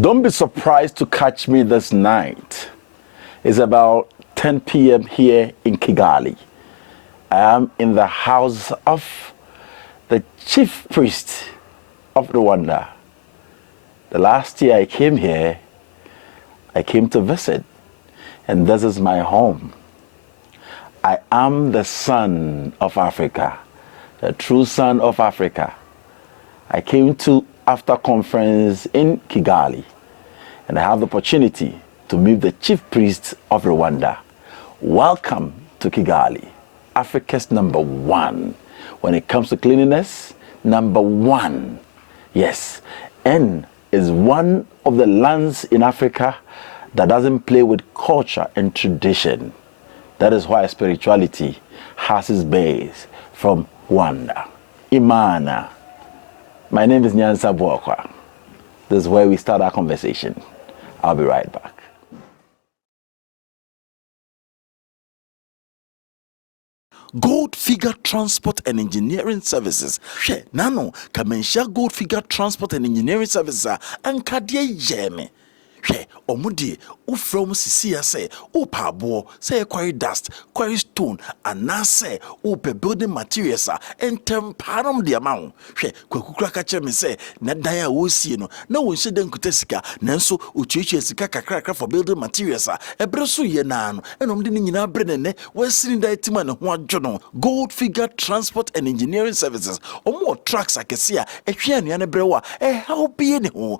Don't be surprised to catch me this night. It's about 10 p.m. here in Kigali. I am in the house of the Chief Priest of Rwanda. The last year I came here, I came to visit, and this is my home. I am the son of Africa, the true son of Africa. I came to after conference in Kigali, and I have the opportunity to meet the Chief Priest of Rwanda. Welcome to Kigali, Africa's #1. When it comes to cleanliness, #1. Yes, and is one of the lands in Africa that doesn't play with culture and tradition. That is why spirituality has its base from Rwanda. Imana. My name is Nyansa Bwakwa. This is where we start our conversation. I'll be right back. Gold Figure Transport and Engineering Services. She, nano, kamensha Gold Figure Transport and Engineering Services and kadye yeme. She, omudi, from Sisia say, pabo, say quarry dust, quarry stone, and na say, pe building materials, and temparum the amount. She, kwakukra me say, nadaya wosi no, no one said then kutesika, nanso, uchichi sika kakra for building materials, ebresu ye nano, and omdini na brenene, Western Timan and Jono, Gold Figure Transport and Engineering Services, or more trucks I can see, a chian yanebrewa, a help ye no,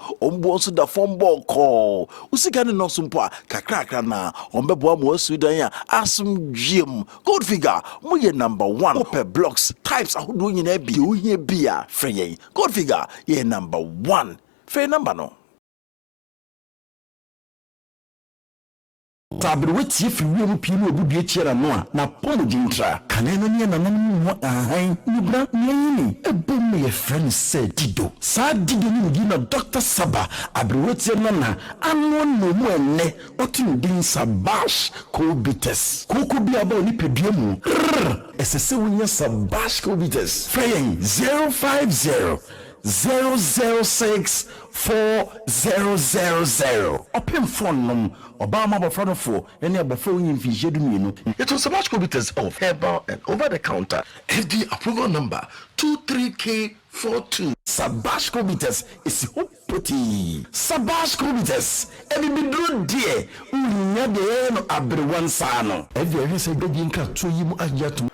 so the phone ball call. Usigani no sumpa kakra na ombeboa mo Sudan ya asum gym Gold Figure mo ye #1 open blocks types ahodo nyina bi o hia bia frey Gold Figure ye #1 free number no Tabri wetie fi wiemu pii no obu bie chiera no a na pomo jintra kaneno ne na nanom ho ahan nibra nyini ebom ye friend said dido sa dido ni gi na Dr. Saba abri wetie no na anu no mu enne otin din Sabash Kobites koko bia ba oni pedua mu esese wonya Sabash Kobites frey 050 006 4000 open phone num Obama bofrano for any abofo yin fi jedu mienu. It was Sabash Kobites of herbal and over the counter FD approval number 23K42. Sabash Kobites is hopoti. Sabash Kobites every bidro die unya de no abrewan sano. Every say begi nka to yimu ajatu.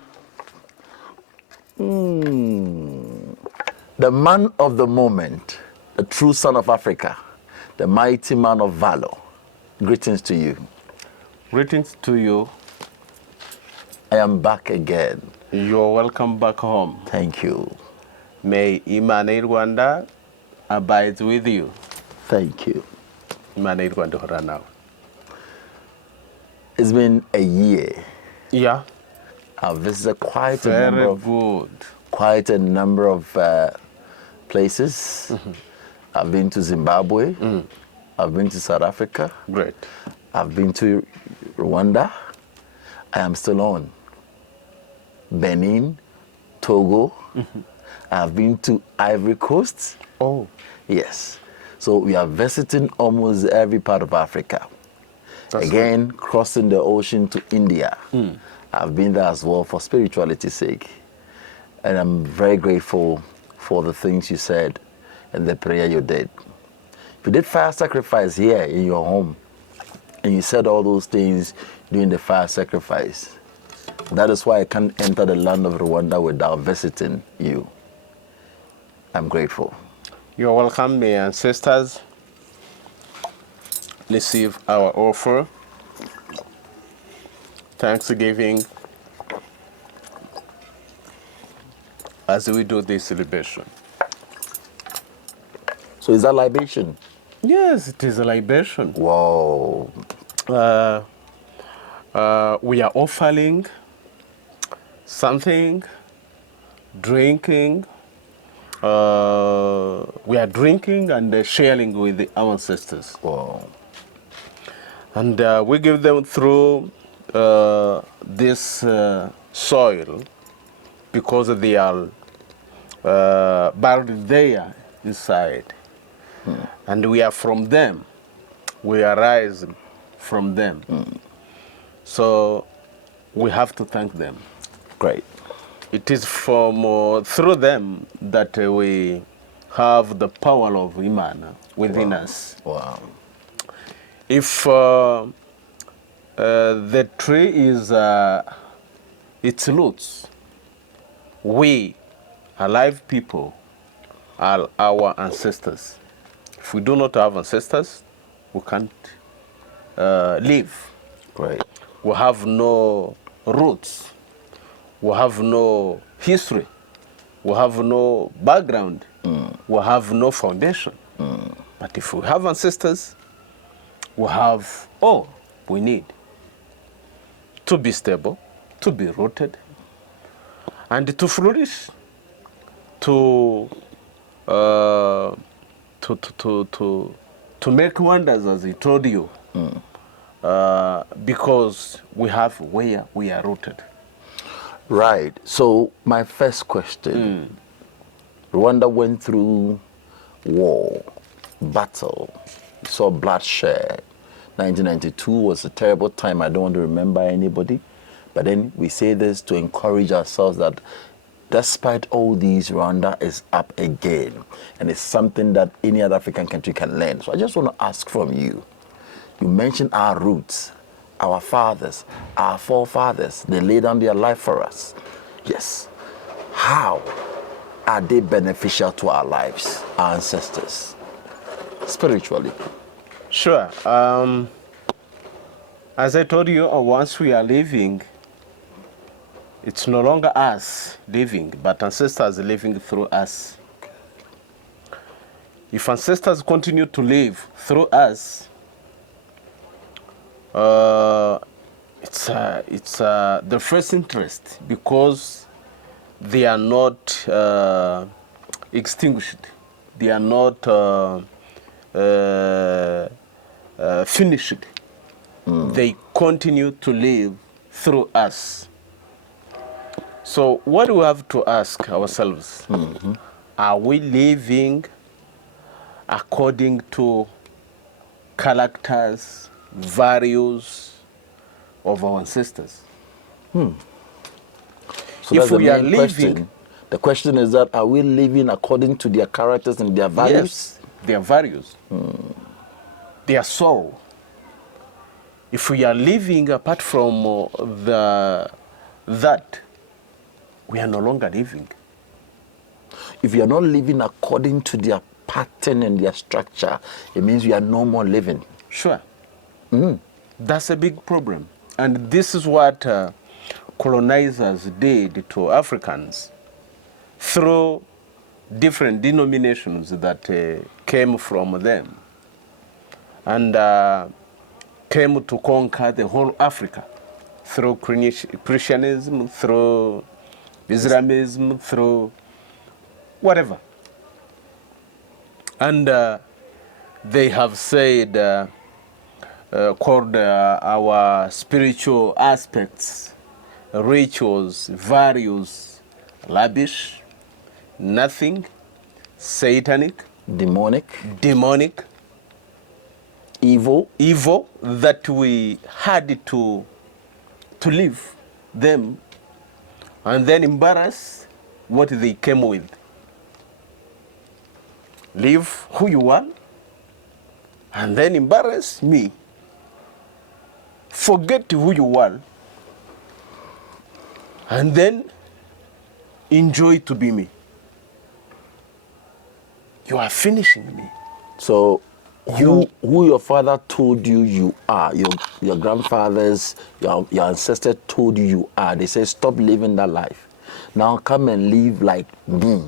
The man of the moment, the true son of Africa, the mighty man of valor. Greetings to you. Greetings to you. I am back again. You're welcome back home. Thank you. May Imane Rwanda abide with you. Thank you. Imane Rwanda now. It's been a year. Yeah. I've visited quite a number of places. I've been to Zimbabwe. I've been to South Africa. Great. I've been to Rwanda. I am still on. Benin, Togo. I've been to Ivory Coast. Oh. Yes. So we are visiting almost every part of Africa. That's Again, right. Crossing the ocean to India. I've been there as well for spirituality's sake. And I'm very grateful for the things you said and the prayer you did. If you did fire sacrifice here in your home, and you said all those things during the fire sacrifice, that is why I can't enter the land of Rwanda without visiting you. I'm grateful. You're welcome, my ancestors. Receive our offer. Thanksgiving as we do this celebration. So is that libation? Yes, it is a libation. Whoa. We are offering something, drinking. We are drinking and sharing with our ancestors. Wow. And we give them through this soil because they are buried there inside. And we are from them. We arise from them. So we have to thank them. Great. It is from through them that we have the power of Iman within us. Wow. If the tree is its roots, we, alive people, are our ancestors. If we do not have ancestors, we can't live. Great. We have no roots. We have no history. We have no background. We have no foundation. But if we have ancestors, we have all we need to be stable, to be rooted, and to flourish, to make wonders, as I told you, because we have where we are rooted. Right. So my first question, Rwanda went through war, battle, saw bloodshed. 1992 was a terrible time. I don't want to remember anybody. But then we say this to encourage ourselves that despite all these, Rwanda is up again. And it's something that any other African country can learn. So I just want to ask from you. You mentioned our roots, our fathers, our forefathers. They laid down their life for us. Yes. How are they beneficial to our lives, our ancestors, spiritually? Sure. As I told you, once we are living, it's no longer us living, but ancestors living through us. If ancestors continue to live through us, it's the first interest, because they are not extinguished. They are not finished. They continue to live through us. So what we have to ask ourselves, are we living according to characters, values of our ancestors? So If that's we the are main living, question. The question is that, are we living according to their characters and their values? yes, their values, their soul. If we are living apart from that, we are no longer living. If you are not living according to their pattern and their structure, it means you are no more living. Sure. That's a big problem. And this is what colonizers did to Africans through different denominations that came from them, and came to conquer the whole Africa through Christianism, through Islamism, through whatever. And they have said, called our spiritual aspects, rituals, values, rubbish, nothing, satanic, demonic, evil, that we had to leave them and then embarrass what they came with. Leave who you are and then embarrass me. Forget who you are and then enjoy to be me. You are finishing me. So who your father told you are, your grandfathers, your ancestors told you are, they say stop living that life. Now come and live like me.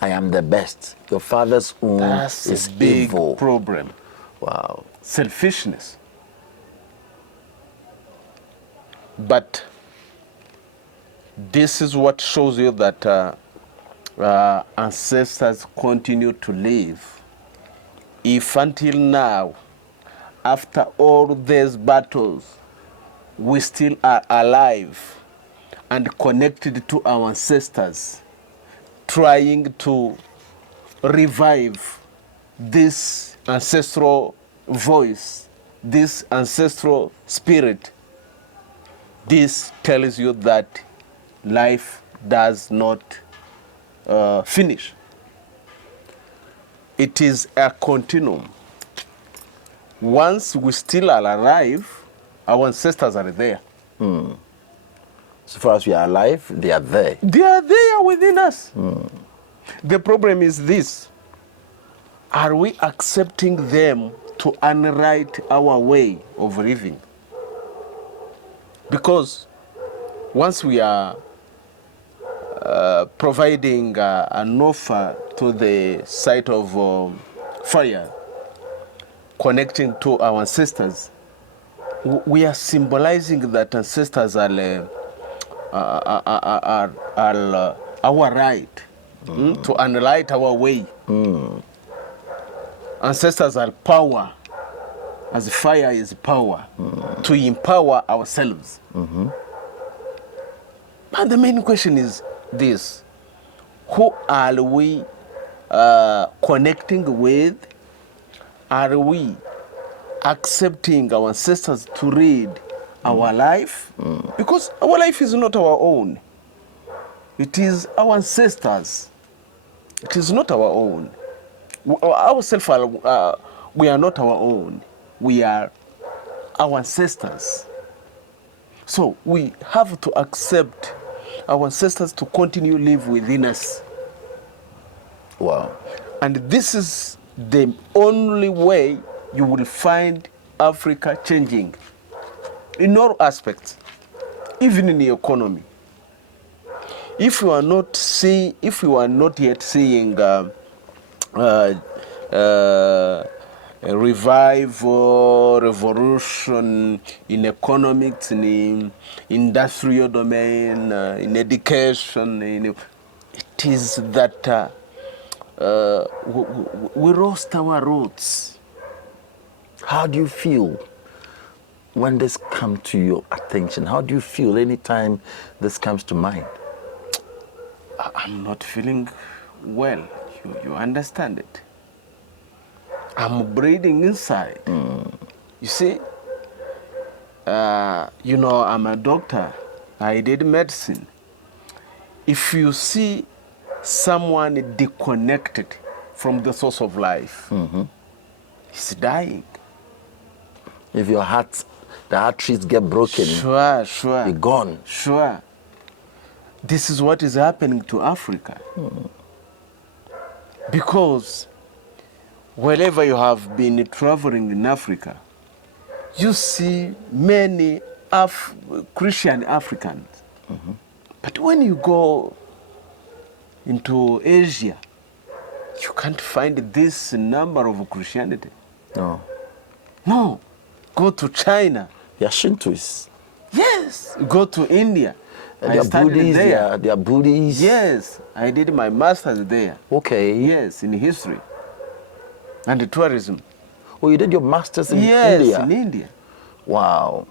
I am the best. Your father's own is a big evil. Problem. Wow. Selfishness. But this is what shows you that ancestors continue to live. If until now, after all these battles, we still are alive and connected to our ancestors, trying to revive this ancestral voice, this ancestral spirit. This tells you that life does not finish. It is a continuum. Once we still are alive, our ancestors are there. So far as we are alive, they are there. They are there within us. The problem is this: are we accepting them to unwrite our way of living? Because once we are providing an offer to the site of fire, connecting to our ancestors, we are symbolizing that ancestors are our right to unlight our way. Ancestors are power, as fire is power, to empower ourselves. But the main question is this: who are we connecting with? Are we accepting our ancestors to lead our life? Because our life is not our own. It is our ancestors. It is not our own. Ourselves, we are not our own. We are our ancestors. So we have to accept our ancestors to continue live within us. Wow. And this is the only way you will find Africa changing in all aspects, even in the economy. If you are not yet seeing a revival, revolution in economics, in industrial domain, in education, it is that we lost our roots. How do you feel when this comes to your attention? How do you feel anytime this comes to mind? I'm not feeling well. You understand it. I'm breathing inside. You see, I'm a doctor. I did medicine. If you see someone disconnected from the source of life, he's dying. If the arteries get broken, sure, you're gone. Sure. This is what is happening to Africa. Because wherever you have been traveling in Africa, you see many Christian Africans. But when you go into Asia, you can't find this number of Christianity. No. Go to China. They are Shintoists. Yes. Go to India. They are Buddhists. They are Buddhists. Yes. I did my master's there. Okay. Yes, in history and tourism. Oh, you did your master's in India? Yes, in India. Wow.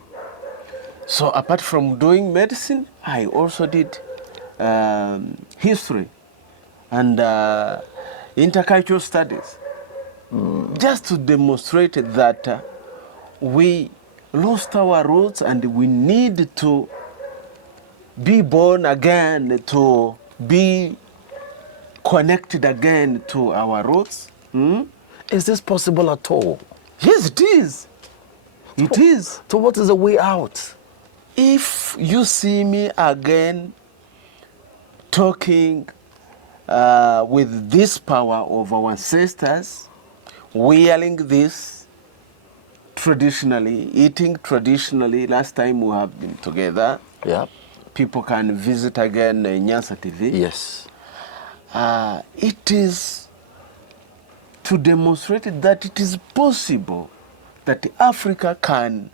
So apart from doing medicine, I also did history and intercultural studies. Just to demonstrate that we lost our roots and we need to be born again, to be connected again to our roots. Is this possible at all? Yes, it is. It is. So what is the way out? If you see me again talking with this power of our ancestors, wearing this traditionally, eating traditionally, last time we have been together. Yeah. People can visit again Nyansa TV. Yes. It is to demonstrate that it is possible that Africa can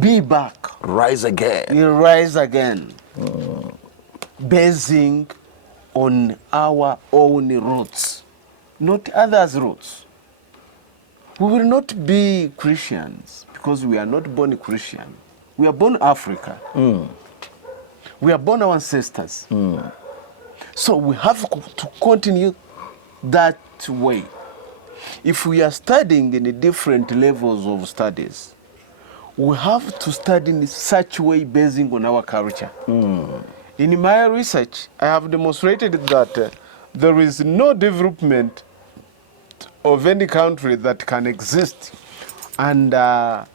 be back. Rise again. Rise again. Basing on our own roots, not others' roots. We will not be Christians because we are not born Christian. We are born Africa. We are born our ancestors. So we have to continue that way. If we are studying in the different levels of studies, we have to study in such way basing on our culture. In my research, I have demonstrated that there is no development of any country that can exist and have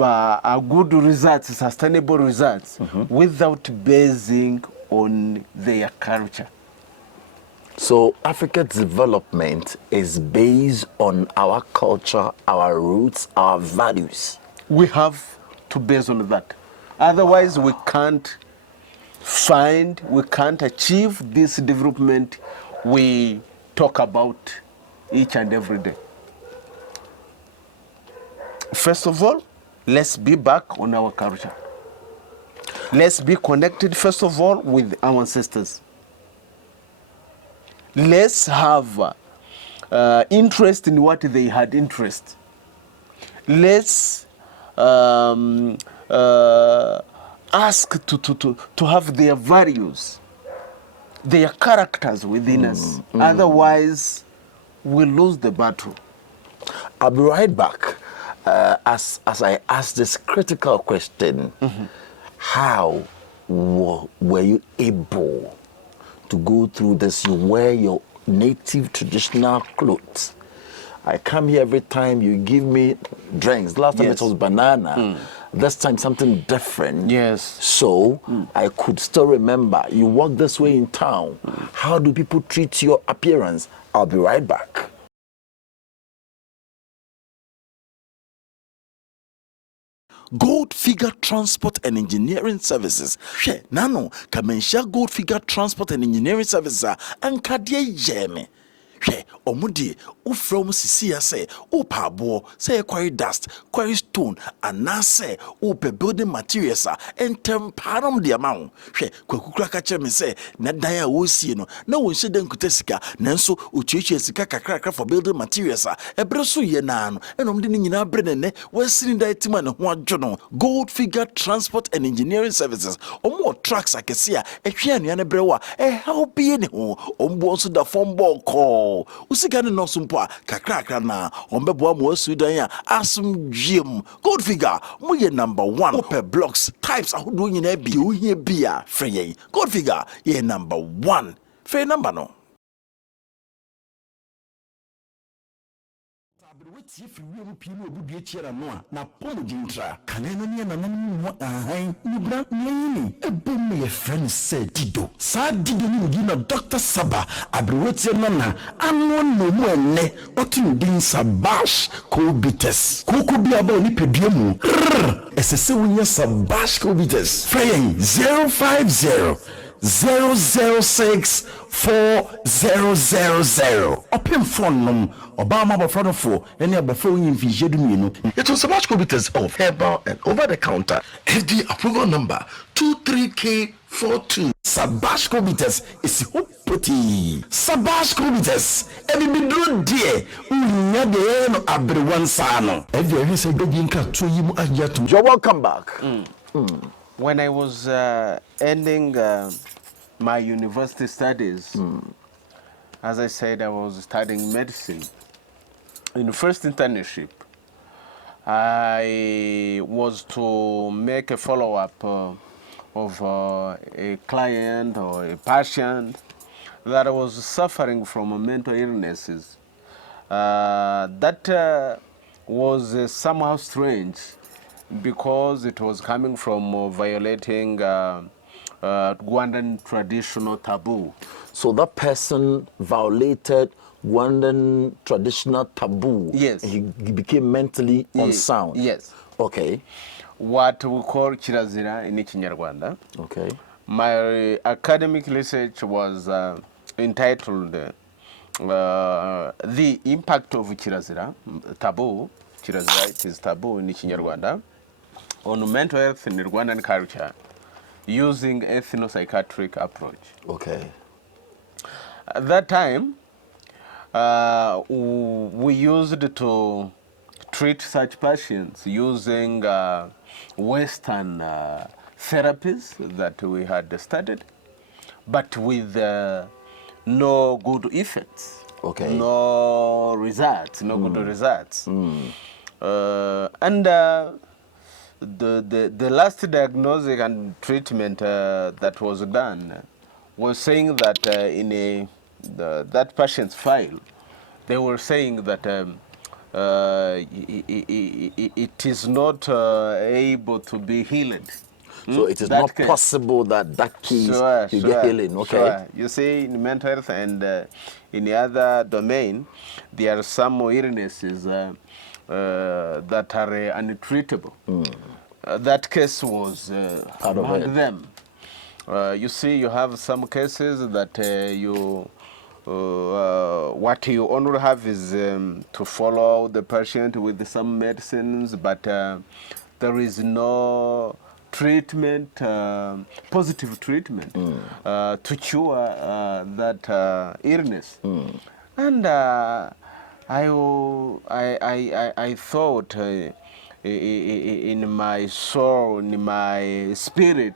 a good results, sustainable results, without basing on their culture. So Africa's development is based on our culture, our roots, our values. We have to base on that. Otherwise, we can't achieve this development we talk about each and every day. First of all, let's be back on our culture. Let's be connected, first of all, with our ancestors. Let's have interest in what they had interest. Let's ask to have their values, their characters within us. Otherwise, we lose the battle. I'll be right back. As I ask this critical question, how were you able to go through this? You wear your native traditional clothes. I come here every time you give me drinks. Last time it was banana. This time something different. Yes. So I could still remember you walk this way in town. How do people treat your appearance? I'll be right back. Gold Figure Transport and Engineering Services. She nano kamensha Gold Figure Transport and Engineering Services and kadie jeme. She omudi ufrom sisi say upa abo say quarry dust, quarry stone, and na say upe building materials and temparam the amount. She kwakukura kache me say na daya wosi no na wonse den kutesika nanso uchichi sika kakra for building materials ebreso ye na no enom de nyina brenene wasini da etima ne ho adwono. Gold Figure Transport and Engineering Services omo trucks akesia ehwe anuane brewa help ye ne ho ombo so da form ball call usika ne no sumpo kakra na ombebo mo asudan ya asum dwiem. Gold Figure mo ye number 1 open blocks types ahodo nyina bi ohie bia freye. Gold Figure ye number 1 fe number no if you will pin will be a chair na pomo jintra kaneno ni na namu ahan ni bra ni e bom me friend said dido sa dido ni gi na Dr. Saba abrewoti no na anwo no mu enne otin din Sabash Kobites kuku bia ba oni pedua mu esese wonya Sabash Kobites frame 050 006 4000 open phone num Obama bofrano for any abofo yin vijedu mienu. It was Sabash Kobites of herbal and over the counter FD approval number 23K42. Sabash Kobites is hopoti. Sabash Kobites ebi bidro die unya de no abrewan sano. Every say bejinka to yimu ajatum. You're welcome back. When I was ending my university studies, as I said, I was studying medicine. In the first internship, I was to make a follow-up of a client or a patient that was suffering from mental illnesses. That was somehow strange because it was coming from violating Rwandan traditional taboo. So that person violated Rwandan traditional taboo. Yes. He became mentally unsound. Yes. Okay. What we call kirazira in Kinyarwanda. Okay. My academic research was entitled The Impact of Kirazira, Taboo. Kirazira, it is taboo in Kinyarwanda, on mental health in Rwandan culture using ethno-psychiatric approach. Okay. At that time, we used to treat such patients using Western therapies that we had studied, but with no good effects, Okay. no results, no good results. And the last diagnosis and treatment that was done was saying that that patient's file, they were saying that it is not able to be healed. So it is That not case. possible that case Sure, you sure, get healing. Okay. sure. You see, in mental health and in the other domain, there are some illnesses that are untreatable. That case was Part of among it. them. You see, you have some cases that what you only have is to follow the patient with some medicines, but there is no treatment, positive treatment to cure that illness. And I thought in my soul, in my spirit,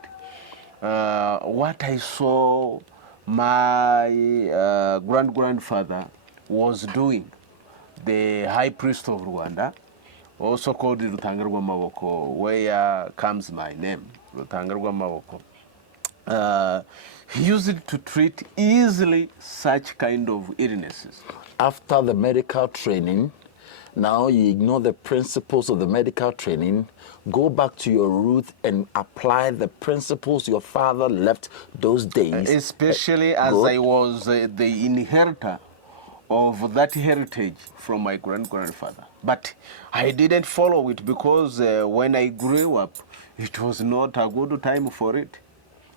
what I saw my grand-grandfather was doing, the High Priest of Rwanda, also called Rutanga Rwamaboko, where comes my name, Rutanga Rwamaboko. He used it to treat easily such kind of illnesses. After the medical training, now you ignore the principles of the medical training, go back to your roots and apply the principles your father left those days. Especially as Good. I was the inheritor of that heritage from my grand-grandfather. But I didn't follow it because when I grew up, it was not a good time for it.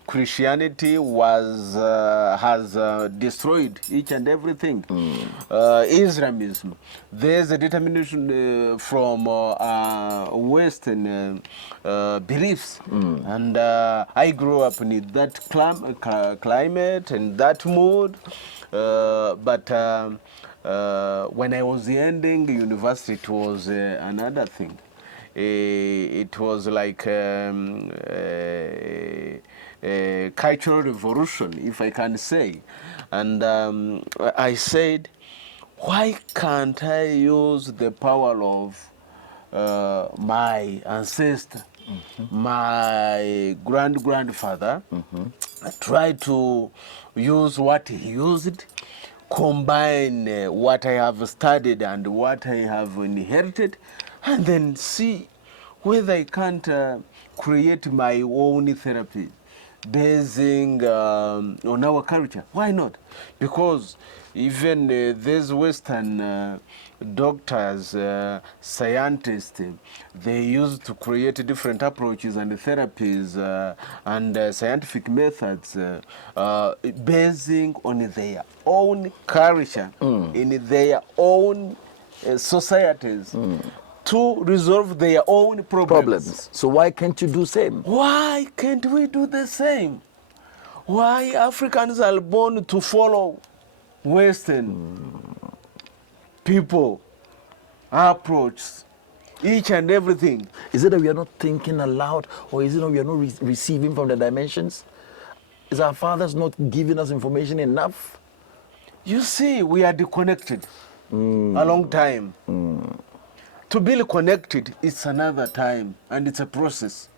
Christianity has destroyed each and everything. Islamism, there's a determination from Western beliefs, and I grew up in that climate and that mood. But when I was ending university, it was another thing. It was like a cultural revolution, if I can say. And I said, why can't I use the power of my ancestor, my grand-grandfather, try to use what he used, combine what I have studied and what I have inherited, and then see whether I can't create my own therapy basing on our culture. Why not? Because even these Western doctors, scientists, they used to create different approaches and therapies and scientific methods basing on their own culture, in their own societies, to resolve their own problems. So why can't you do same? Why can't we do the same? Why Africans are born to follow Western people approach each and everything? Is it that we are not thinking aloud, or is it that we are not receiving from the dimensions? Is our fathers not giving us information enough? You see, we are disconnected a long time. To be connected, it's another time, and it's a process.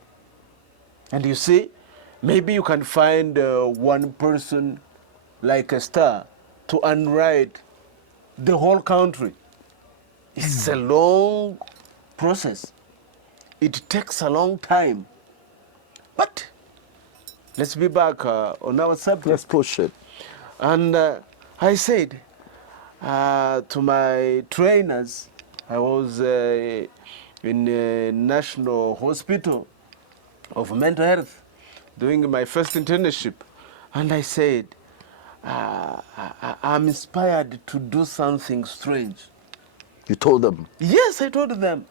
And you see, maybe you can find one person like a star to unwrite the whole country. It's a long process. It takes a long time. But let's be back on our subject. Let's push it. And I said to my trainers, I was in a national hospital of mental health doing my first internship. And I said, I'm inspired to do something strange. You told them? Yes, I told them.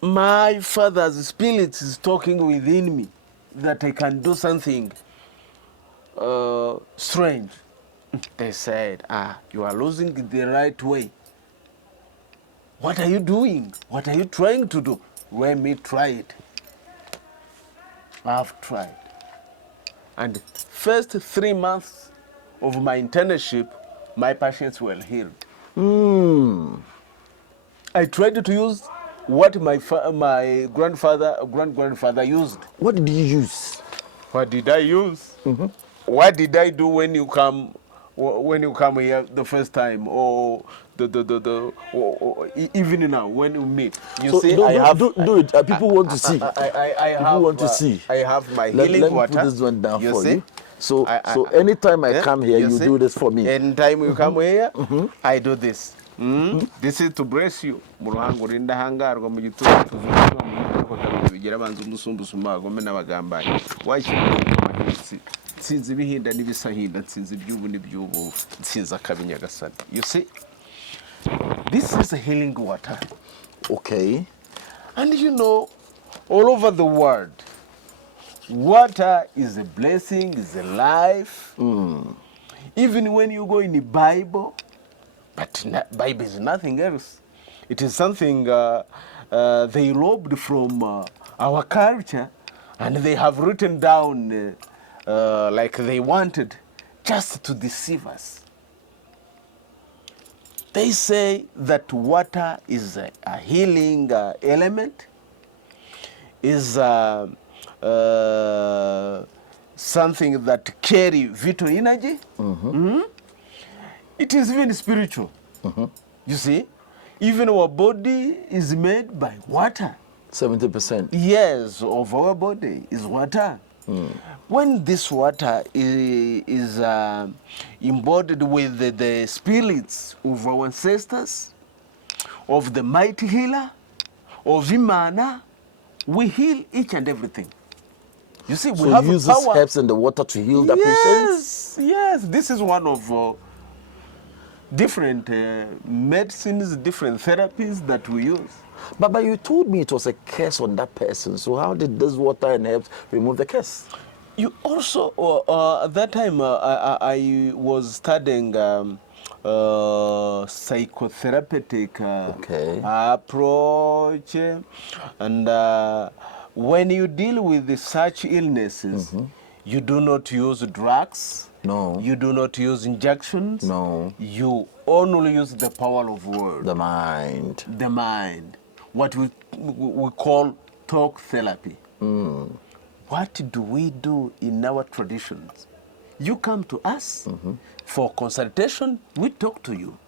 My father's spirit is talking within me that I can do something strange. They said, you are losing the right way. What are you doing? What are you trying to do? Let me try it. I've tried. And first 3 months of my internship, my patients were healed. I tried to use what my grandfather used. What did you use? What did I use? What did I do when you come here the first time, or even now when you meet? You So see, do it. People want to see. I People want to see. I have my Let healing me water. put this one down for see? you. So anytime I come here, you see? do this for me. Anytime you come here, I do this. This is to bless you. Muruhango rindahangarwa mu gituza tuzuma bigira banza umusumbusuma agome n'abagambanyi. Washyize nsinzi ibihinda n'ibisahinda, nsinzi ibyubu n'ibyubu, nsinzi akabinyagasani. You see, this is a healing water. Okay. And you know, all over the world, water is a blessing, is a life. Even when you go in the Bible, but Bible is nothing else. It is something they robbed from our culture, and they have written down like they wanted, just to deceive us. They say that water is a healing element, is something that carry vital energy. It is even spiritual. You see, even our body is made by water. 70%. Yes, of our body is water. When this water is embodied with the spirits of our ancestors, of the mighty healer, of Imana, we heal each and everything. You see, we So have you use power. these herbs in the water to heal the patients? Yes, this is one of different medicines, different therapies that we use. But you told me it was a curse on that person. So how did this water and herbs remove the curse? You also, at that time, I was studying psychotherapeutic approach. And when you deal with such illnesses, you do not use drugs. No. You do not use injections. No. You only use the power of word. The mind. The mind. What we call talk therapy. What do we do in our traditions? You come to us for consultation, we talk to you.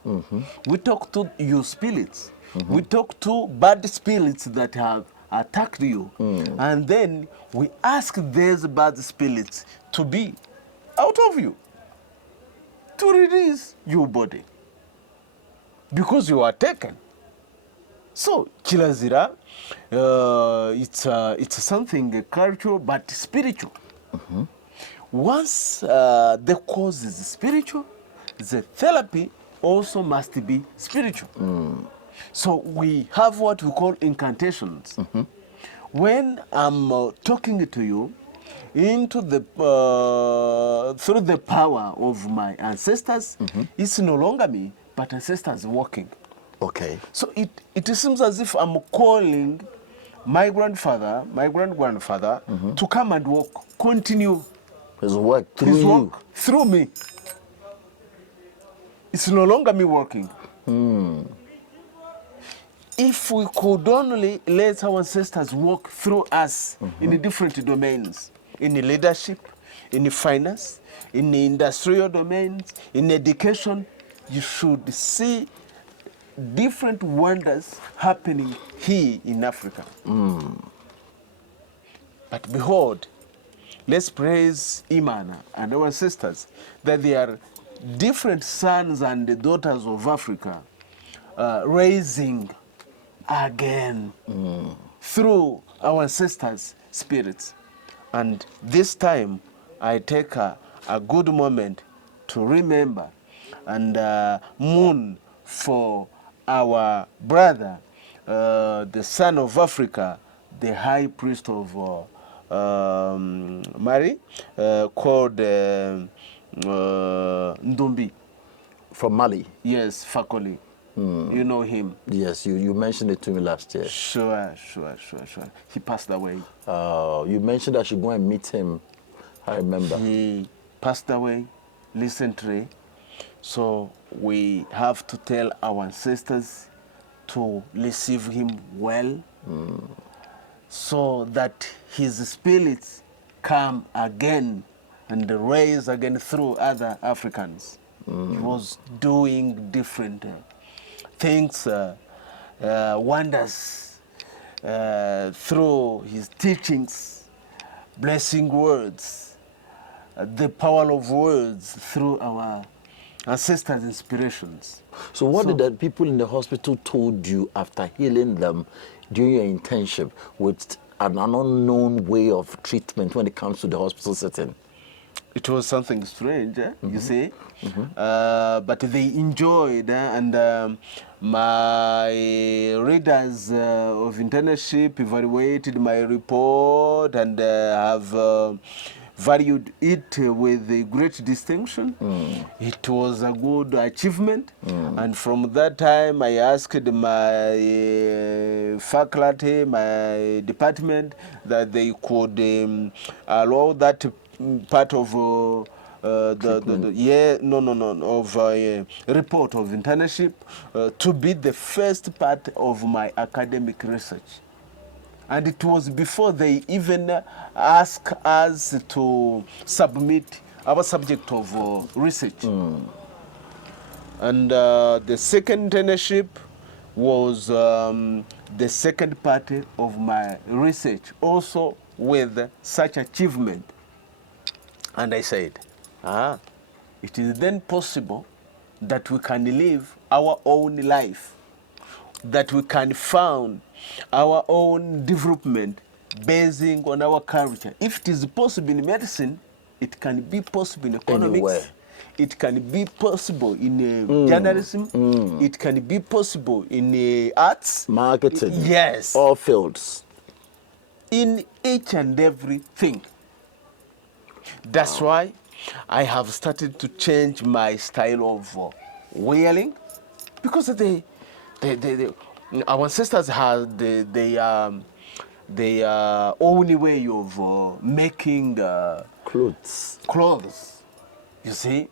We talk to your spirits. We talk to bad spirits that have attacked you. And then we ask these bad spirits to be out of you, to release your body, because you are taken. So, kirazira, it's something cultural but spiritual. Once the cause is spiritual, the therapy also must be spiritual. So we have what we call incantations. When I'm talking to you into the through the power of my ancestors, it's no longer me, but ancestors working. Okay. So it seems as if I'm calling my grandfather, my great-grandfather, to come and work, continue His work through his you. work through me. It's no longer me working. If we could only let our ancestors work through us in the different domains, in the leadership, in the finance, in the industrial domains, in education, you should see different wonders happening here in Africa. But behold, let's praise Imana and our sisters that they are different sons and daughters of Africa raising again through our ancestors' spirits. And this time, I take a good moment to remember and mourn for our brother, the son of Africa, the High Priest of Mary, called Ndumbi. From Mali. Yes, Fakoli. You know him. Yes, you mentioned it to me last year. Sure. He passed away. You mentioned I should go and meet him. I remember. He passed away recently. So we have to tell our ancestors to receive him well, so that his spirits come again and raise again through other Africans. He was doing different things, wonders through his teachings, blessing words, the power of words through our ancestors' inspirations. So what did the people in the hospital told you after healing them during your internship with an unknown way of treatment when it comes to the hospital setting? It was something strange, you see, but they enjoyed, and my readers of internship evaluated my report and have valued it with a great distinction. It was a good achievement, and from that time I asked my faculty, my department, that they could allow that part of report of internship to be the first part of my academic research. And it was before they even asked us to submit our subject of research. And the second internship was the second part of my research, also with such achievement. And I said, it is then possible that we can live our own life, that we can found our own development basing on our culture. If it is possible in medicine, it can be possible in economics. Anywhere. It can be possible in journalism. It can be possible in arts. Marketing. Yes. All fields. In each and everything. That's why I have started to change my style of wearing, because our ancestors had their own way of making clothes. You see,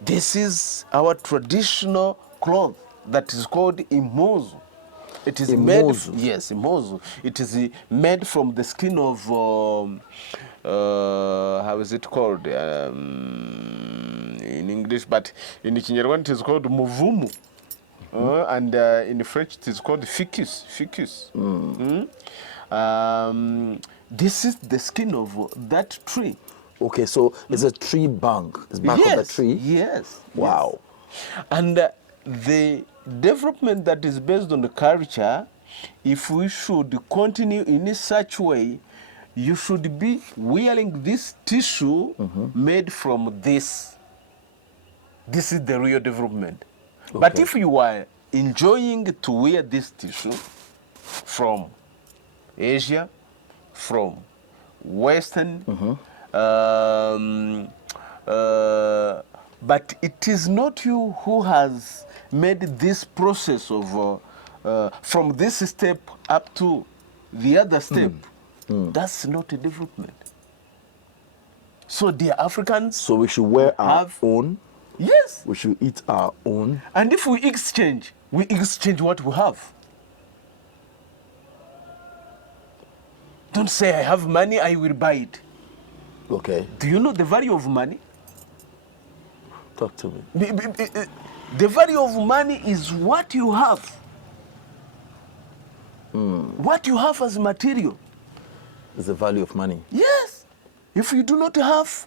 this is our traditional cloth that is called imozo. It is Imozo. made, yes, imozo. It is made from the skin of how is it called in English, but in Kinyarwanda it is called muvumu. And in French it is called ficus. This is the skin of that tree. Okay, so it's a tree bank. It's back of the tree? Yes. Wow. Yes. And the development that is based on the culture, if we should continue in such way, you should be wearing this tissue made from this. This is the real development. Okay. But if you are enjoying to wear this tissue from Asia, from Western, but it is not you who has made this process of from this step up to the other step. That's not a development. So dear Africans, so we should wear our own. Yes. We should eat our own. And if we exchange what we have. Don't say I have money, I will buy it. Okay. Do you know the value of money? Talk to me. The value of money is what you have. What you have as material. Is the value of money. Yes. If you do not have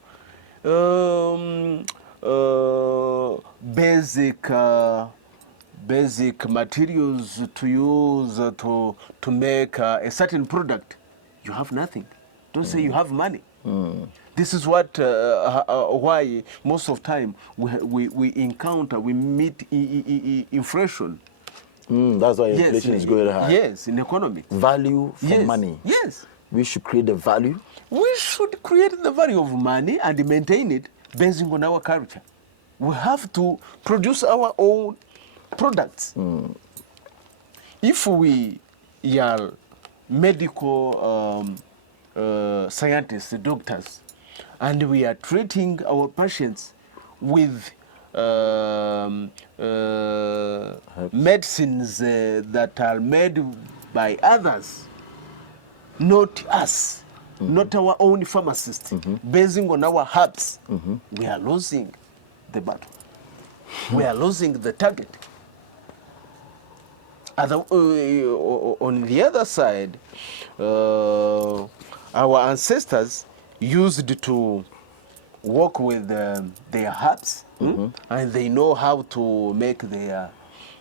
basic materials to use to make a certain product, you have nothing. Don't say you have money. This is what why most of time we meet inflation. That's why inflation is going high. Yes, in economics. Value for money. Yes. We should create the value. We should create the value of money and maintain it based on our culture. We have to produce our own products. If we are medical scientists, doctors, and we are treating our patients with medicines that are made by others, not us, not our own pharmacists, based on our herbs, we are losing the battle. We are losing the target. On the other side, our ancestors used to work with their herbs, and they know how to make their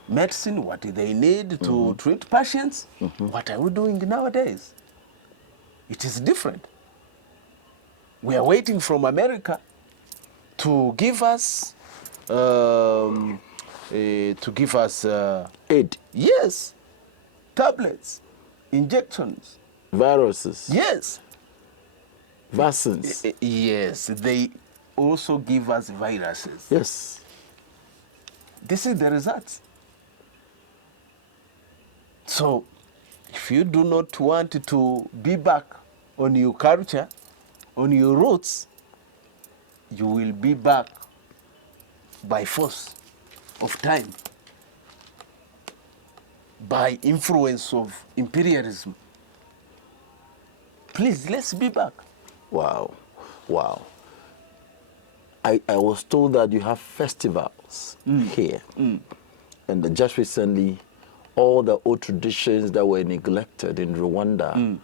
medicine, what they need to treat patients. What are we doing nowadays? It is different. We are waiting from America to give us Aid. Yes, tablets, injections, Viruses. yes, Vaccines. yes. They also give us viruses. Yes. This is the result. So, if you do not want to be back on your culture, on your roots, you will be back by force of time, by influence of imperialism. Please, let's be back. Wow. Wow. I was told that you have festivals here. And just recently, all the old traditions that were neglected in Rwanda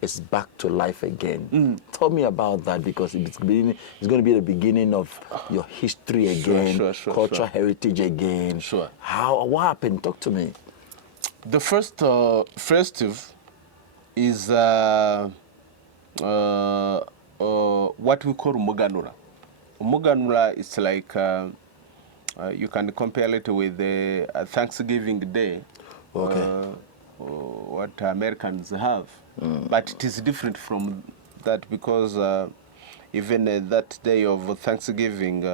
is back to life again. Tell me about that, because it's going to be the beginning of your history again, cultural heritage again. What happened? Talk to me. The first festive is what we call Muganura. Muganura is like, you can compare it with the Thanksgiving Day, what Americans have. But it is different from that, because even that day of Thanksgiving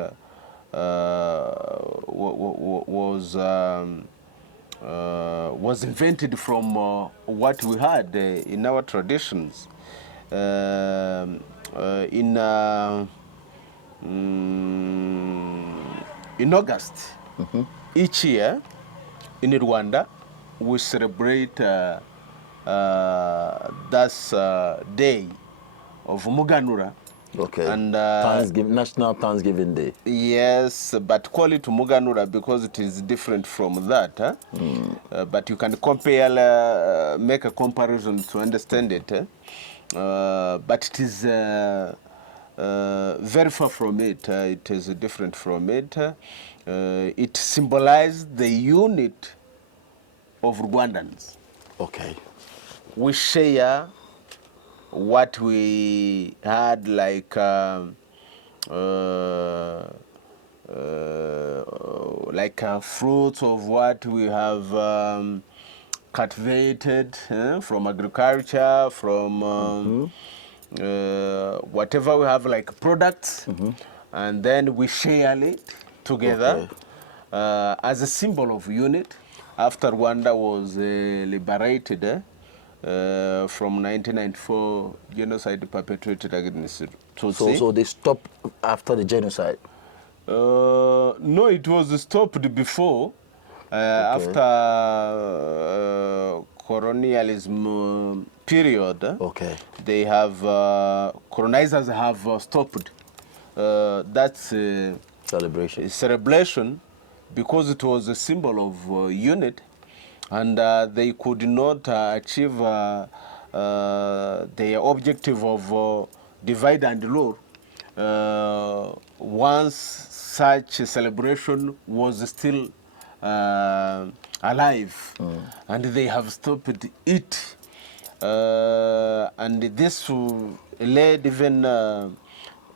was invented from what we had in our traditions. In August, each year in Rwanda, we celebrate that day of Muganura. Okay. And National Thanksgiving Day. yes, but call it Muganura because it is different from that. But you can compare, make a comparison to understand it. But it is very far from it. It is different from it. It symbolizes the unit of Rwandans. Okay. We share what we had, like fruits of what we have cultivated from agriculture, from whatever we have, like products, and then we share it together as a symbol of unity. After Rwanda was liberated from 1994 genocide perpetrated against Tutsi. So they stopped after the genocide? No, it was stopped before. After colonialism period, they have colonizers have stopped that celebration, because it was a symbol of unity, and they could not achieve their objective of divide and rule once such a celebration was still alive, and they have stopped it, and this led even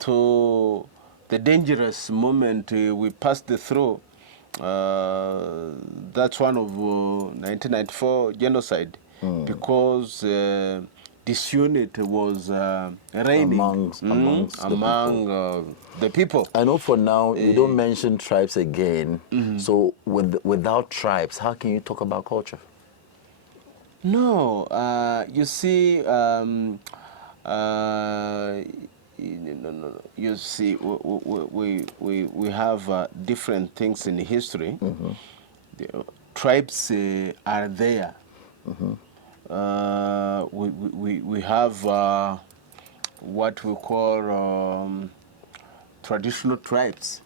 to the dangerous moment we passed through. That's one of 1994 genocide, because disunity was reigning amongst the people. among the people. I know for now you don't mention tribes again. So without tribes, how can you talk about culture? No, you see, you see, we have different things in history. The tribes are there. We have what we call traditional tribes,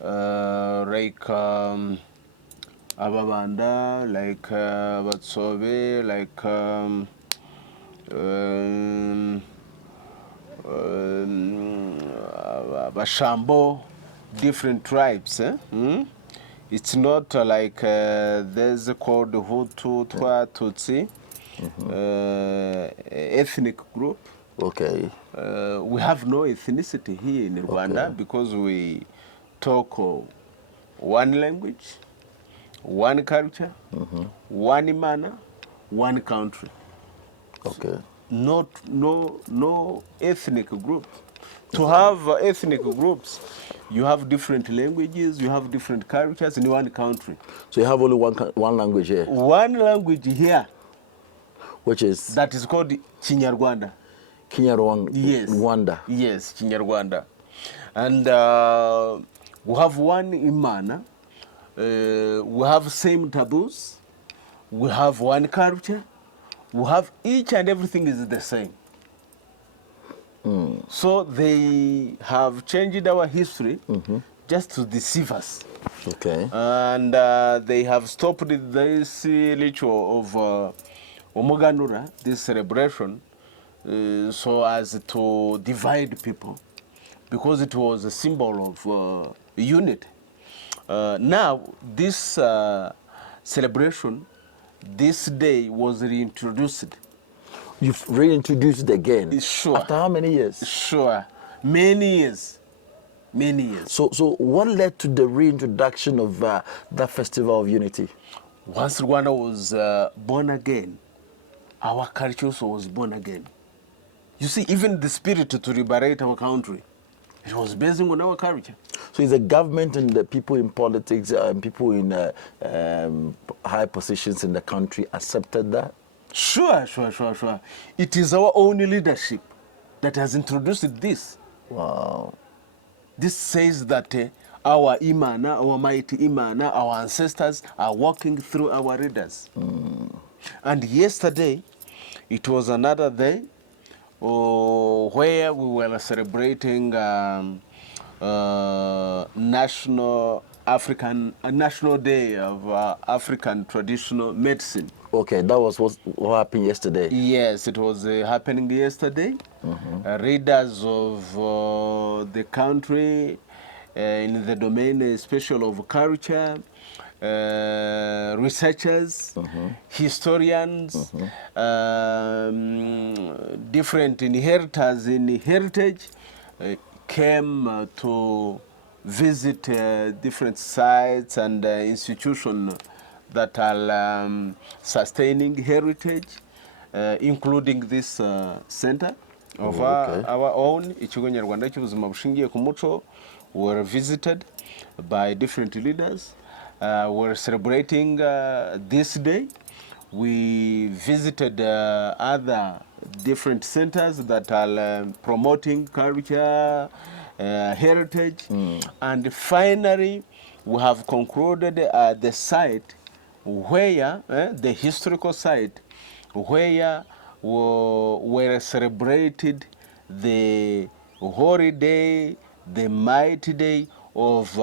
like Ababanda, like Batsobe, like Bashambo, different tribes. It's not like there's called the Hutu, Twa, Tutsi, ethnic group. Okay. We have no ethnicity here in Rwanda Okay. because we talk one language, one culture, one manner, one country. Okay. No ethnic group. To have ethnic groups, you have different languages, you have different cultures in one country. So you have only one language here, One language here which is that is called Kinyarwanda. Yes. Rwanda. Yes, Kinyarwanda. And we have one Imana, we have same taboos, we have one culture, we have each and everything is the same. So they have changed our history just to deceive us. Okay. And they have stopped this ritual of Omoganura, this celebration, so as to divide people, because it was a symbol of unity. Now, this celebration, this day was reintroduced. You've reintroduced it again. Sure. After how many years? Sure. Many years. Many years. So what led to the reintroduction of that festival of unity? Once Rwanda was born again, our culture also was born again. You see, even the spirit to liberate our country, it was based on our culture. So is the government and the people in politics and people in high positions in the country accepted that? Sure. It is our own leadership that has introduced this. Wow. This says that our Imana, our mighty Imana, our ancestors are walking through our leaders. And yesterday, it was another day where we were celebrating National Day of African Traditional Medicine. Okay, that was what happened yesterday. Yes, it was happening yesterday. Readers of the country in the domain especially of culture, researchers, historians, different inheritors in heritage came to visit different sites and institutions that are sustaining heritage, including this center of our own, Ikigo Nyarwanda cy'ubuzima bushingiye ku muco, were visited by different leaders. We're celebrating this day. We visited other different centers that are promoting culture, heritage, and finally we have concluded the site where, the historical site, where were celebrated the holy day, the mighty day of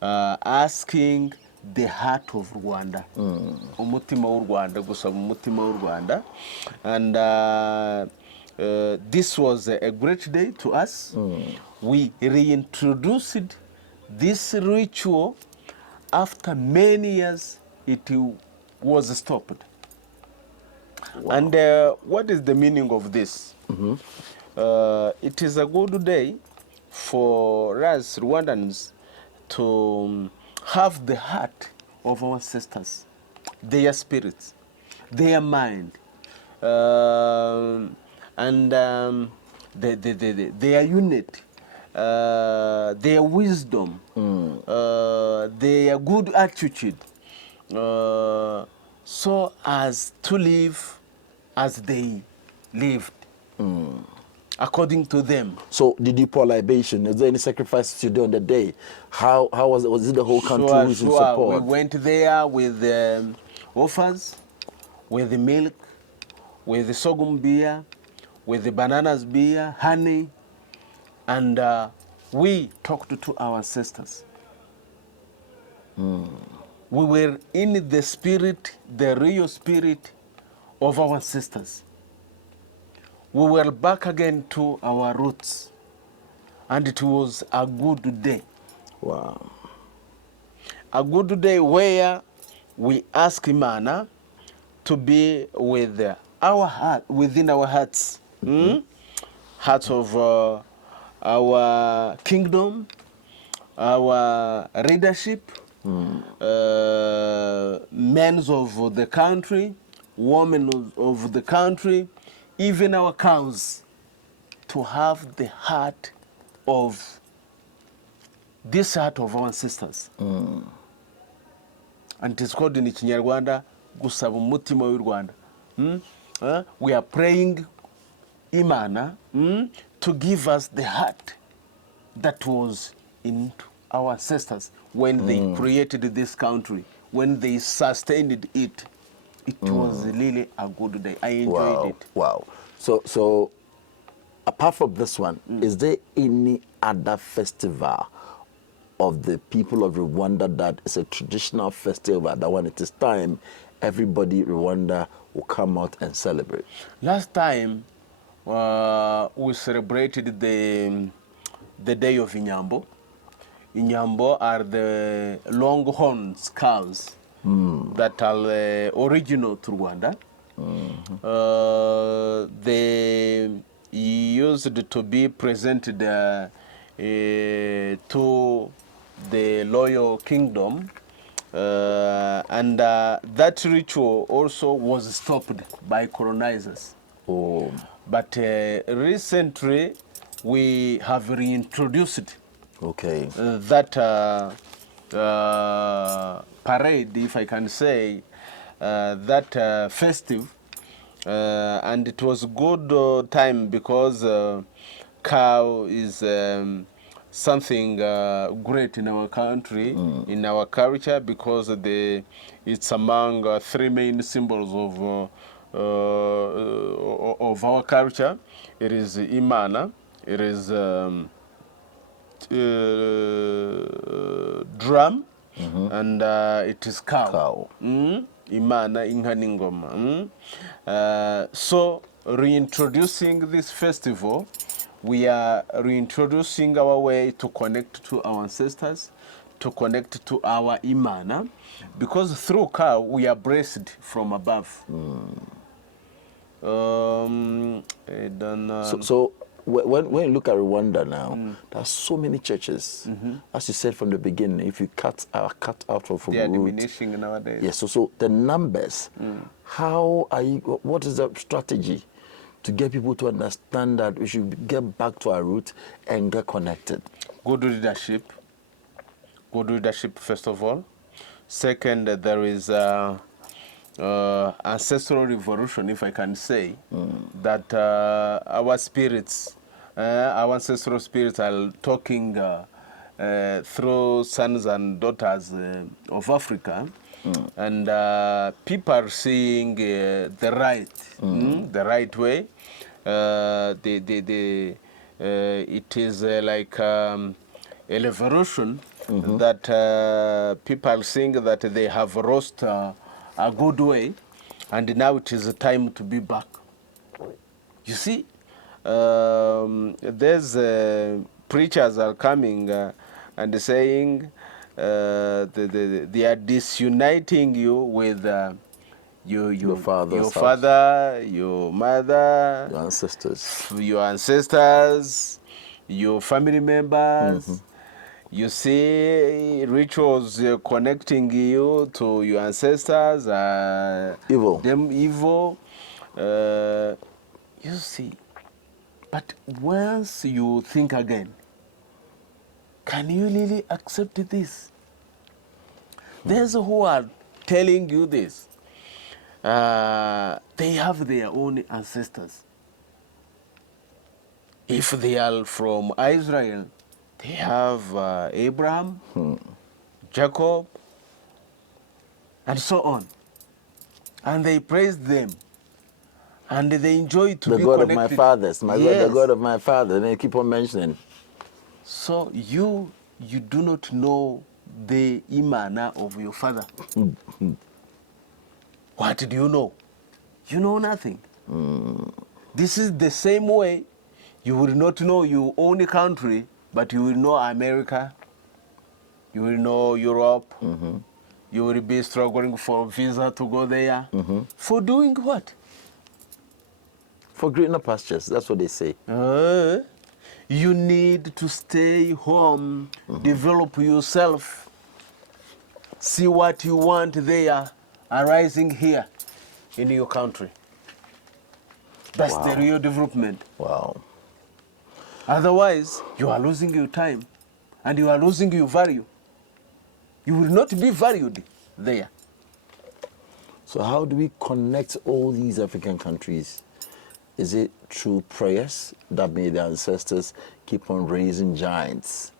asking the heart of Rwanda. Umutima w'u Rwanda, gusaba umutima w'u Rwanda. And this was a great day to us. We reintroduced this ritual after many years. It was stopped. Wow. And what is the meaning of this? It is a good day for us Rwandans to have the heart of our ancestors, their spirits, their mind, and their unity, their wisdom, their good attitude, so as to live as they lived, according to them. So did you pour libation? Is there any sacrifices you do on the day? How was it? Was it the whole country Sure, who's in sure. support? We went there with offers, with the milk, with the sorghum beer, with the bananas beer, honey, and we talked to our ancestors. We were in the spirit, the real spirit of our ancestors. We were back again to our roots, and it was a good day. Wow. A good day where we ask Imana to be with our heart, within our hearts, hearts of our kingdom, our leadership, men of the country, women of the country, even our cows, to have the heart of this heart of our ancestors. And it is called in Kinyarwanda gusaba umutima w'u Rwanda. We are praying Imana to give us the heart that was in our ancestors when they created this country, when they sustained it. It was really a good day. I enjoyed it. Wow. So apart from this one, is there any other festival of the people of Rwanda that is a traditional festival that when it is time, everybody in Rwanda will come out and celebrate? Last time, we celebrated the day of Inyambo. Inyambo are the longhorns cows that are original to Rwanda. They used to be presented to the loyal kingdom, and that ritual also was stopped by colonizers. Oh. But recently we have reintroduced Okay. that parade, if I can say, that festive, and it was good time because cow is something great in our country, in our culture, because it's among three main symbols of our culture. It is Imana, it is drum, and it is cow. Imana, inka n'ingoma. So reintroducing this festival, we are reintroducing our way to connect to our ancestors, to connect to our Imana, because through cow we are blessed from above. So when you look at Rwanda now, there are so many churches. As you said from the beginning, if you cut out of they are root, diminishing nowadays. yes. So the numbers. How are you? What is the strategy to get people to understand that we should get back to our root and get connected? Good leadership first of all. Second, there is ancestral revolution, if I can say, that our spirits, our ancestral spirits are talking through sons and daughters of Africa, and people are seeing the right way. It is like a revolution that people think that they have lost a good way, and now it is time to be back. You see, there's preachers are coming and saying they are disuniting you with Your father's house. father, your mother, Your ancestors, your family members. You see rituals connecting you to your ancestors, Evil. them evil. You see, but once you think again, can you really accept this? There's who are telling you this. They have their own ancestors. If they are from Israel, they have Abraham, Jacob, and so on. And they praise them. And they enjoy to the be God connected. of my fathers, my God, the God of my father. And they keep on mentioning. So you do not know the imana of your father. What do you know? You know nothing. This is the same way you will not know your own country, but you will know America, you will know Europe, you will be struggling for a visa to go there. For doing what? For greener pastures, that's what they say. You need to stay home, develop yourself, see what you want there arising here in your country. That's the real development. Wow. Otherwise, you are losing your time and you are losing your value. You will not be valued there. So how do we connect all these African countries? Is it through prayers that made the ancestors keep on raising giants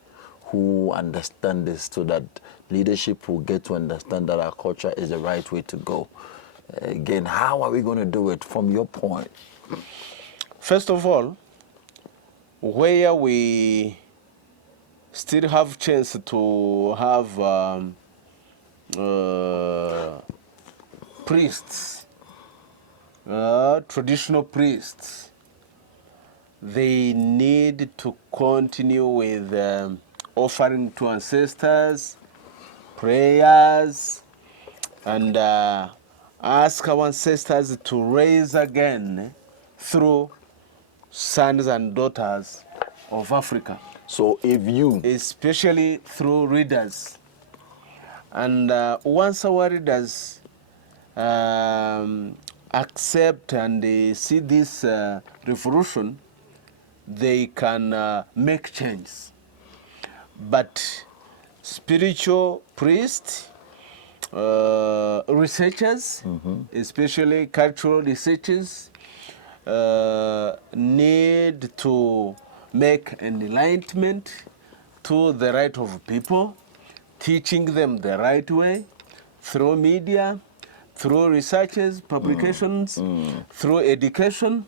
who understand this, so that leadership will get to understand that our culture is the right way to go? Again, how are we going to do it from your point? First of all, where we still have chance to have priests, traditional priests, they need to continue with offering to ancestors, prayers, and ask our ancestors to raise again through sons and daughters of Africa. So if you... Especially through readers. And once our readers accept and they see this revolution, they can make change. But spiritual priests, researchers, especially cultural researchers, need to make an enlightenment to the right of people, teaching them the right way through media, through researches, publications, through education,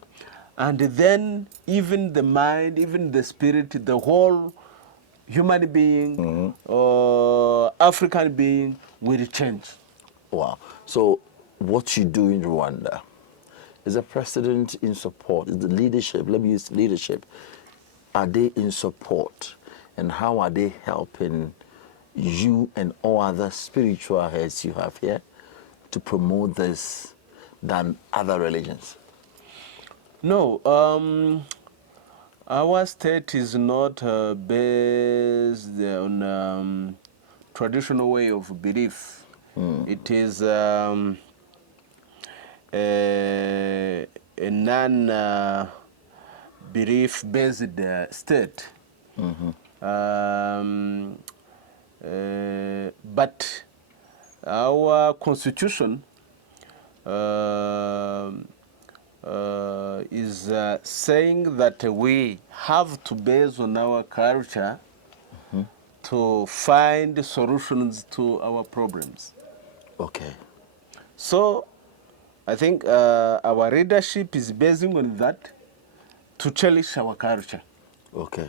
and then even the mind, even the spirit, the whole human being, African being will change. Wow. So what you do in Rwanda is a president in support, is the leadership, let me use leadership. Are they in support? And how are they helping you and all other spiritual heads you have here to promote this than other religions? No, our state is not based on traditional way of belief. It is a non-belief based state. But our constitution is saying that we have to base on our culture to find solutions to our problems. Okay. So I think our leadership is basing on that to cherish our culture. Okay.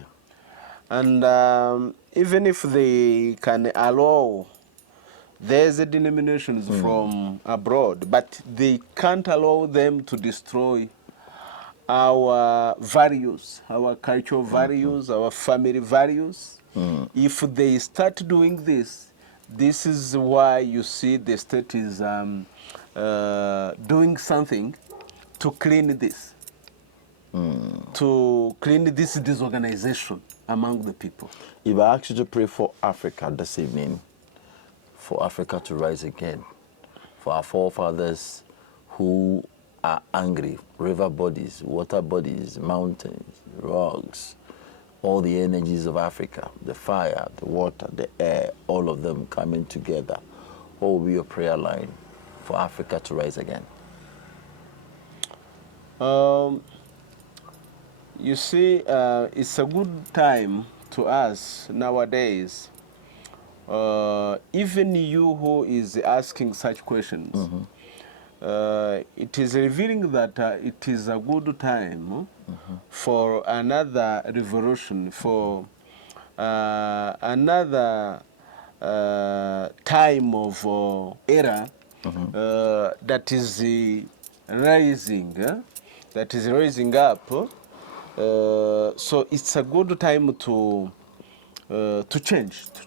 And even if they can allow, there's denominations from abroad, but they can't allow them to destroy our values, our cultural values, our family values. If they start doing this, this is why you see the state is doing something to clean this, to clean this disorganization among the people. If I ask you to pray for Africa this evening, for Africa to rise again, for our forefathers who are angry. River bodies, water bodies, mountains, rocks, all the energies of Africa, the fire, the water, the air, all of them coming together. What will be your prayer line for Africa to rise again? You see, it's a good time to us nowadays. Even you who is asking such questions, it is revealing that it is a good time for another revolution, for another time of era that is rising, that is rising up. So it's a good time to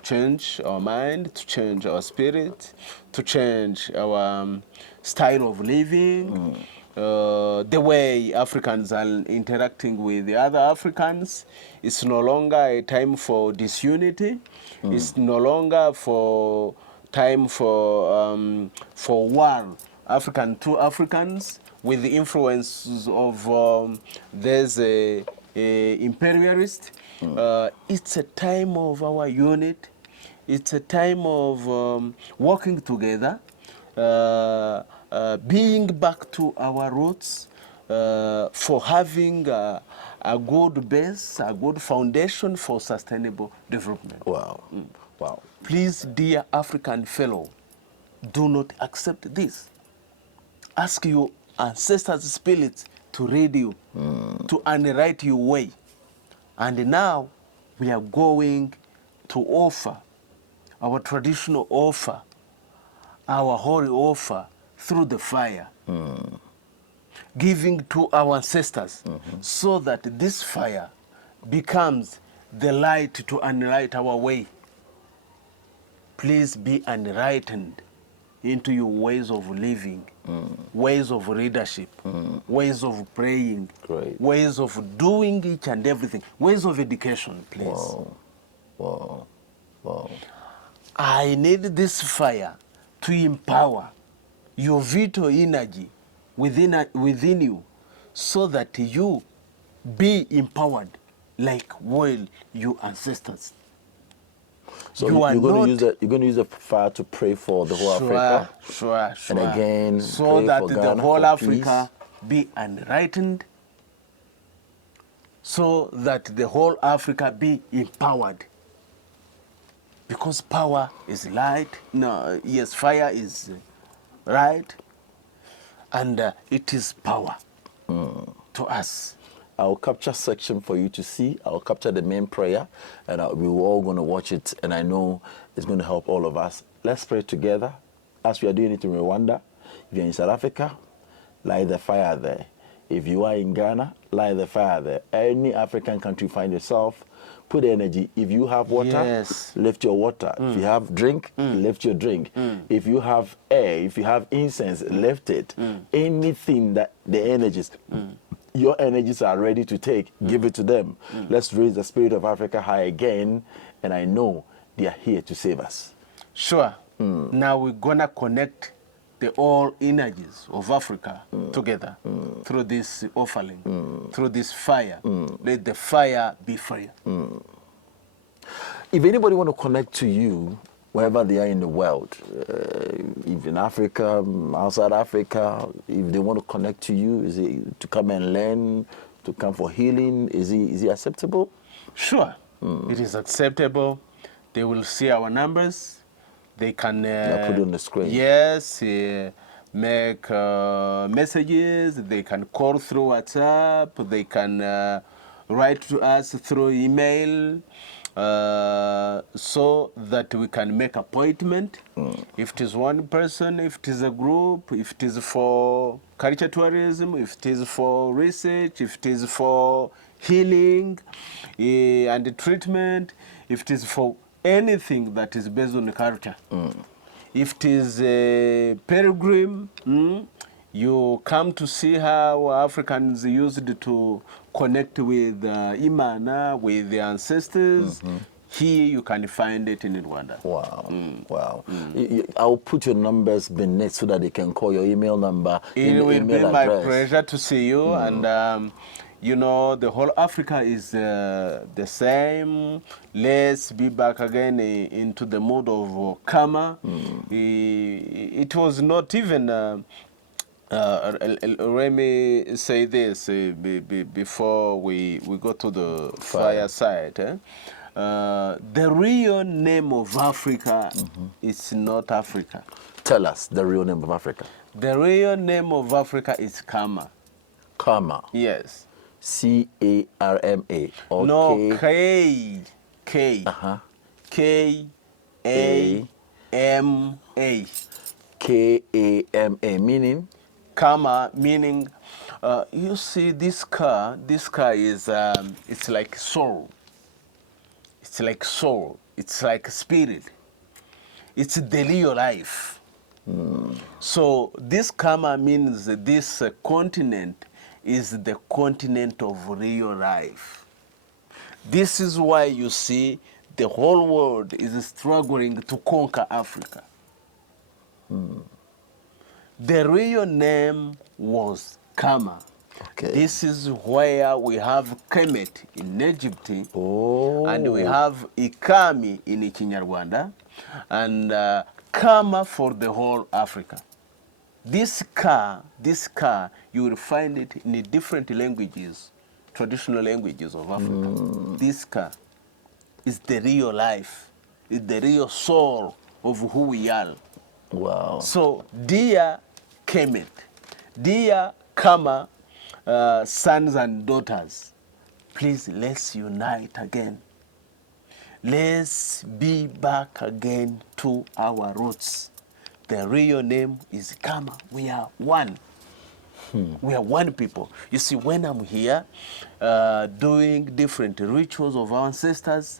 change our mind, to change our spirit, to change our style of living, the way Africans are interacting with the other Africans. It's no longer a time for disunity. It's no longer for time for war. African to Africans with the influences of there's a imperialist. It's a time of our unit. It's a time of working together, being back to our roots, for having a good base, a good foundation for sustainable development. Wow. Wow. Please, dear African fellow, do not accept this. Ask your ancestors' spirits to read you, to underwrite your way. And now we are going to offer our traditional offer, our holy offer through the fire, giving to our ancestors, so that this fire becomes the light to enlighten our way. Please be enlightened into your ways of living, ways of leadership, ways of praying, Great. ways of doing each and everything, ways of education, please. Wow. Wow. Wow. I need this fire to empower your vital energy within you, so that you be empowered like well your ancestors. So You are you're going not- to use that. You're going to use the fire to pray for the whole Africa. Sure. And again, so pray that for the Ghana whole for Africa be enlightened, so that the whole Africa be empowered. Because power is light. No, yes, fire is right, and it is power to us. I'll capture section for you to see. I'll capture the main prayer, and we were all going to watch it, and I know it's going to help all of us. Let's pray together as we are doing it in Rwanda. If you're in South Africa, light the fire there. If you are in Ghana, light the fire there. Any African country you find yourself, put energy. If you have water, Yes. lift your water. If you have drink, lift your drink. If you have air, if you have incense, lift it. Anything that the energies, your energies are ready to take, give it to them. Let's raise the spirit of Africa high again, and I know they are here to save us. Sure. Now we're gonna connect the all energies of Africa together through this offering, through this fire. Let the fire be fire. If anybody want to connect to you, wherever they are in the world, if in Africa, outside Africa, if they want to connect to you, is it to come and learn, to come for healing? Is it acceptable? Sure, it is acceptable. They will see our numbers. They can put it on the screen. Yes, make messages. They can call through WhatsApp. They can write to us through email, so that we can make appointment. If it is one person, if it is a group, if it is for culture tourism, if it is for research, if it is for healing and treatment, if it is for anything that is based on culture. If it is a pilgrim, you come to see how Africans used to connect with Imana, with their ancestors, Here you can find it in Rwanda. Wow, wow. I'll put your numbers beneath so that they can call your email number It the will email be my address. pleasure to see you. And you know, the whole Africa is the same. Let's be back again into the mood of karma. It was not even. Let me say this before we go to the fireside. The real name of Africa is not Africa. Tell us the real name of Africa. The real name of Africa is Kama. Karma. Yes. C-A-R-M-A. Or No, K. K. Uh-huh. K-A-M-A. K-A-M-A, meaning? Kama meaning, you see this car is, it's like soul. It's like soul. It's like spirit. It's the real life. So this Kama means that this continent is the continent of real life. This is why you see the whole world is struggling to conquer Africa. The real name was Kama. Okay. This is where we have Kemet in Egypt, Oh. and we have Ikami in Kinyarwanda, and Kama for the whole Africa. This car, you will find it in the different languages, traditional languages of Africa. This car is the real life, is the real soul of who we are. Wow. So, dear Kemet, dear Kama, sons and daughters, please let's unite again. Let's be back again to our roots. The real name is Kama. We are one. We are one people. You see, when I'm here doing different rituals of our ancestors,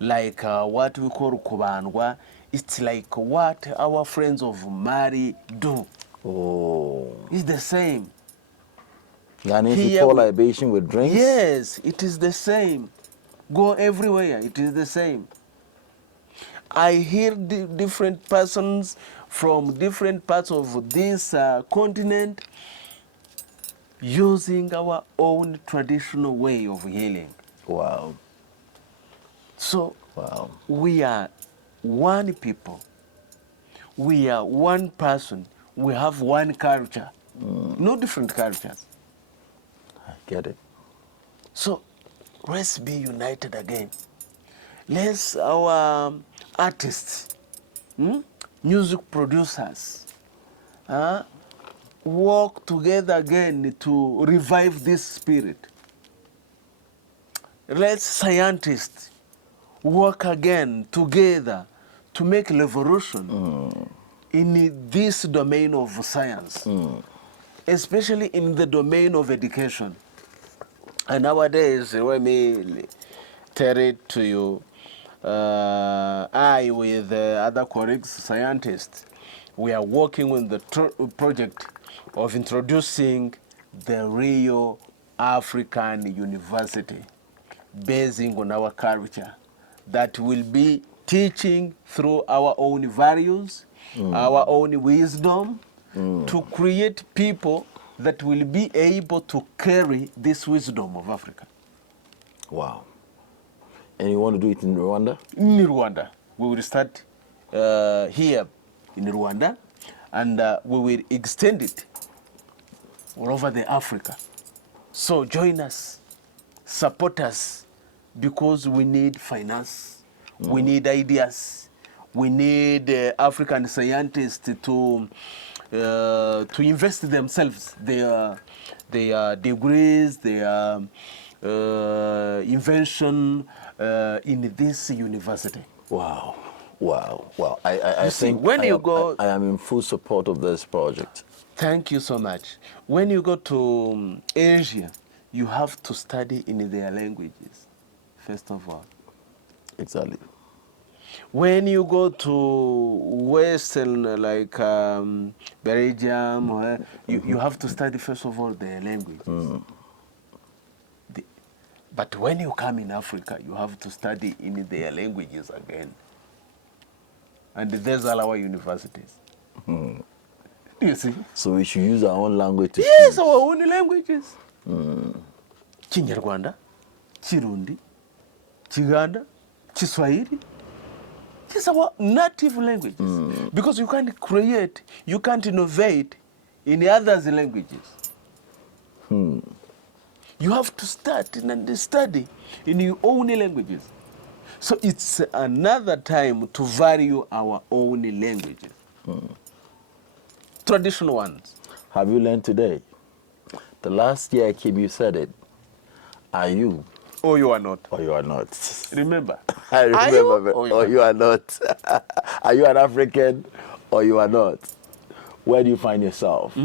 like what we call Kubandwa, it's like what our friends of Mali do. Oh. It's the same. And if you Here pour we- libation with drinks? Yes, it is the same. Go everywhere, it is the same. I hear different persons from different parts of this continent using our own traditional way of healing. Wow. So Wow. we are one people. We are one person. We have one culture. No different cultures. I get it. So let's be united again. Let's, our artists, music producers, work together again to revive this spirit. Let's scientists work again together to make a revolution in this domain of science, especially in the domain of education. And nowadays, let me tell it to you, I, with other colleagues, scientists, we are working on the project of introducing the real African university basing on our culture that will be teaching through our own values, our own wisdom, to create people that will be able to carry this wisdom of Africa. Wow. And you want to do it in Rwanda? In Rwanda. We will start here in Rwanda, and we will extend it all over the Africa. So join us, support us, because we need finance, we need ideas, we need African scientists to invest themselves, their degrees, their invention in this university. Wow. Wow. Wow. I see, think when you go- I am in full support of this project. Thank you so much. When you go to Asia, you have to study in their languages, first of all. Exactly. When you go to Western, like Belgium, you have to study, first of all, their languages. But when you come in Africa, you have to study in their languages again. And there's all our universities. You see? So we should use our own language to Yes, teach. our own languages. Kinyarwanda, Kirundi, Kiganda, Kiswahili. These are our native languages. Because you can't create, you can't innovate in others' languages. You have to start and study in your own languages. So it's another time to value our own languages. Traditional ones. Have you learned today? The last year I came, you said it. Are you? Or you are not. Or you are not. Remember. I remember. Are you? Or you are not. Are you an African or you are not? Where do you find yourself?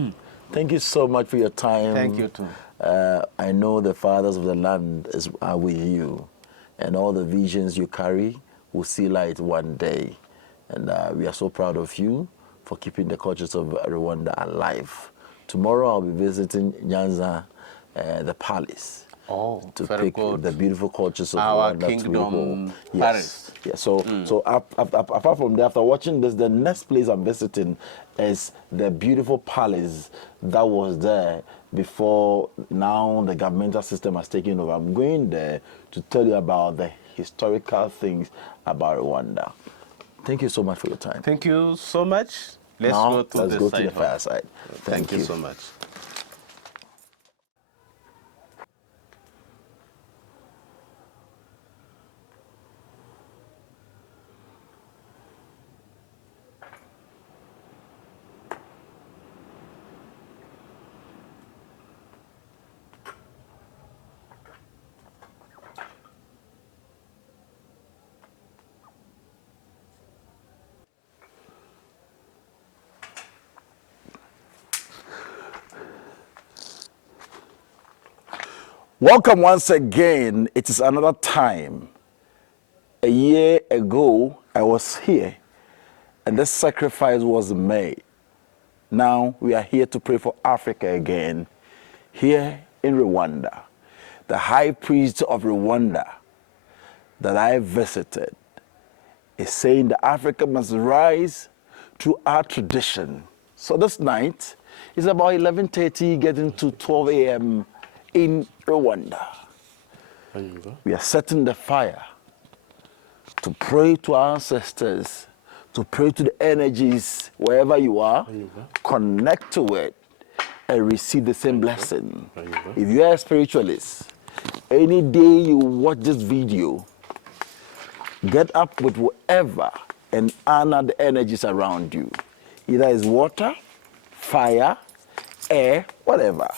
Thank you so much for your time. Thank you too. I know the fathers of the land are with you, and all the visions you carry will see light one day. And we are so proud of you for keeping the cultures of Rwanda alive. Tomorrow I'll be visiting Nyanza, the palace. To very pick good. the beautiful cultures of Our Rwanda kingdom to behold. Paris. Yes. So apart from that, after watching this, the next place I'm visiting is the beautiful palace that was there before now the governmental system has taken over. I'm going there to tell you about the historical things about Rwanda. Thank you so much for your time. Thank you so much. Let's Now, go to the fireside. Thank you so much. Welcome once again. It is another time. A year ago, I was here, and this sacrifice was made. Now we are here to pray for Africa again, here in Rwanda. The High Priest of Rwanda that I visited is saying that Africa must rise to our tradition. So this night is about 11:30, getting to 12 a.m. in Rwanda. We are setting the fire to pray to our ancestors, to pray to the energies wherever you are, connect to it, and receive the same blessing. If you are a spiritualist, any day you watch this video, get up with whatever and honor the energies around you. Either it's water, fire, air, whatever.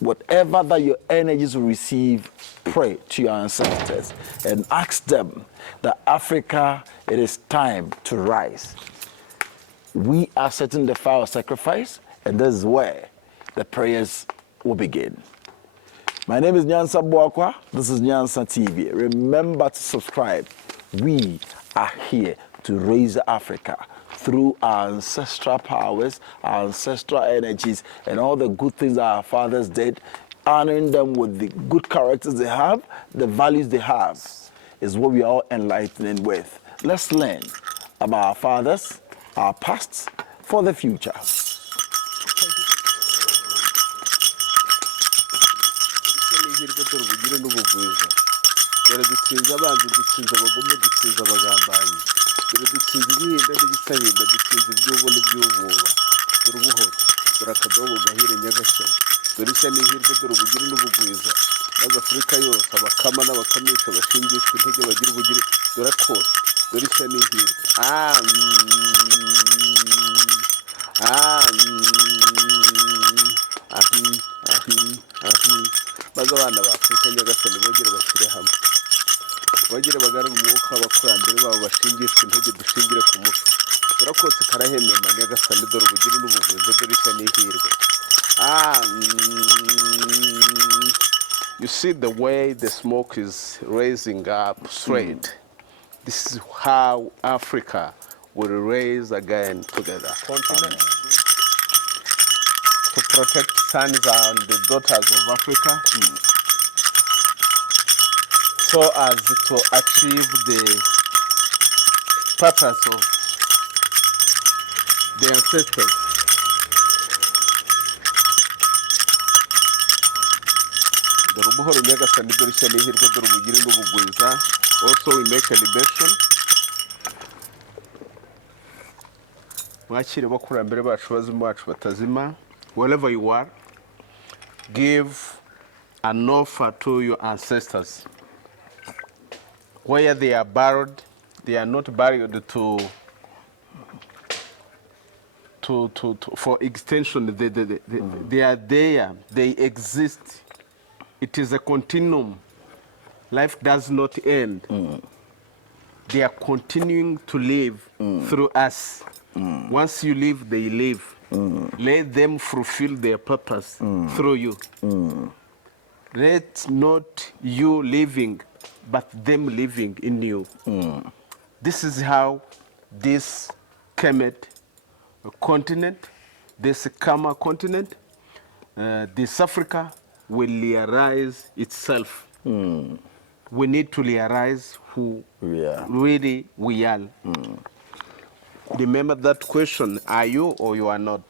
Whatever that your energies will receive, pray to your ancestors and ask them that Africa, it is time to rise. We are setting the fire of sacrifice, and this is where the prayers will begin. My name is Nyansa Boakwa. This is Nyansa TV. Remember to subscribe. We are here to raise Africa through our ancestral powers, our ancestral energies, and all the good things that our fathers did, honoring them with the good characters they have, the values they have, is what we are all enlightening with. Let's learn about our fathers, our past, for the future. dutsinze abanzi, dutsinze abagome, dutsinze abagambanyi, dutsinze ibihinda n'ibisahinda, dutsinze iby'ubu n'iby'ububa, dore ubuhoro, dore akadobo gahire nyagasani, dore ishya n'ihirwe, dore ubugire n'ubugwiza, maze Afurika yose abakama n'abakamisha bashingishwa intege bagira ubugire, dore twose, dore ishya n'ihirwe. Maze abana ba Afurika nyagasani bongere bashyire hamwe, bongere bagarure umwuka w'abakurambere babo, bashingishwe intege dushingire ku muco, dore kose karahemema nyagasani, dore ubugire n'ubugwiza, dore ishya n'ihirwe. You see the way the smoke is raising up straight. This is how Africa will raise again together. Continent. To protect sons and the daughters of Africa. so as to achieve the purpose of the ancestors. Dore ubuhoro nyagasani, dore ishya n'ihirwe, dore ubugire n'ubugwiza. Also we make a libation. Mwakire bakurambere bacu bazimu bacu batazima. Wherever you are, give an offer to your ancestors. Where they are buried, they are not buried for extension. They are there, they exist. It is a continuum. Life does not end. They are continuing to live through us. Once you live, they live. Let them fulfill their purpose through you. Let not you living, but them living in you. This is how this Kemet continent, this Kama continent, this Africa will realize itself. We need to realize who really we are. Remember that question, are you or you are not?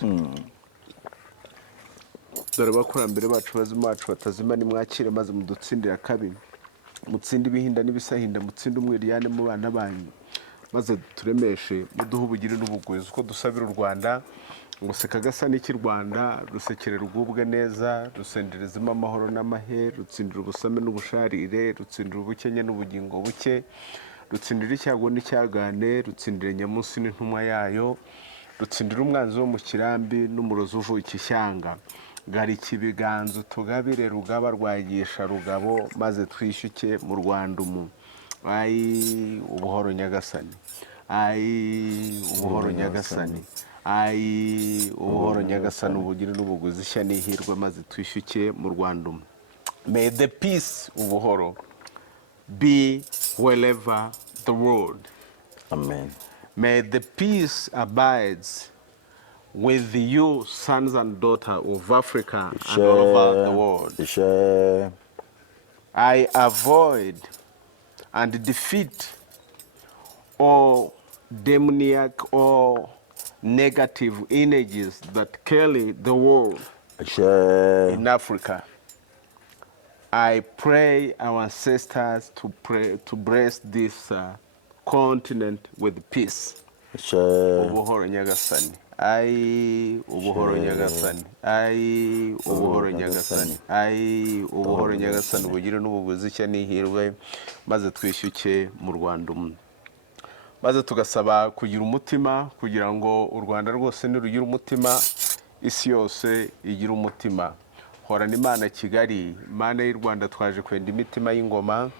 Dore bakurambere bacu bazimu bacu batazima, nimwakire maze mudutsindira kabi, mutsinde ibihinda n'ibisahinda, mutsinde umwiryane mu bana banyu, maze turemeshe muduhe ubugire n'ubugwiza. Uko dusabira u Rwanda ngo seka gasa n'iki Rwanda, rusekere rugubwe neza, rusenderezemo amahoro n'amahe, rutsindira ubusame n'ubusharire, rutsindira ubukenye n'ubugingo buke, rutsindira icyago n'icyagane, rutsindira nyamunsi n'intumwa yayo, rutsindira umwanzi wo mu kirambi n'umurozi uvuye ikishyanga. Garika ibiganza tugabire rugaba rwagisha rugabo, maze twishyuke mu Rwanda umu. Ayi ubuhoro nyagasani, ayi ubuhoro nyagasani, ayi ubuhoro nyagasani, ubugire n'ubuguzi, ishya n'ihirwe, maze twishyuke mu Rwanda umu. May the peace ubuhoro be wherever the world. Amen. May the peace abides with you, sons and daughters of Africa and all over the world. I avoid and defeat all demoniac or negative energies that carry the world in Africa. I pray our ancestors to bless this continent with peace. Ubuhoro nyagasani, ai ubuhoro nyagasani, ai ubuhoro nyagasani, ai ubuhoro nyagasani, ubugire n'ubuguzi, ishya n'ihirwe, maze twishyuke mu Rwanda umwe. Maze tugasaba kugira umutima, kugira ngo u Rwanda rwose nirugira umutima, isi yose igira umutima. Horana Imana Kigali, Imana y'u Rwanda, twaje kwenda imitima y'ingoma,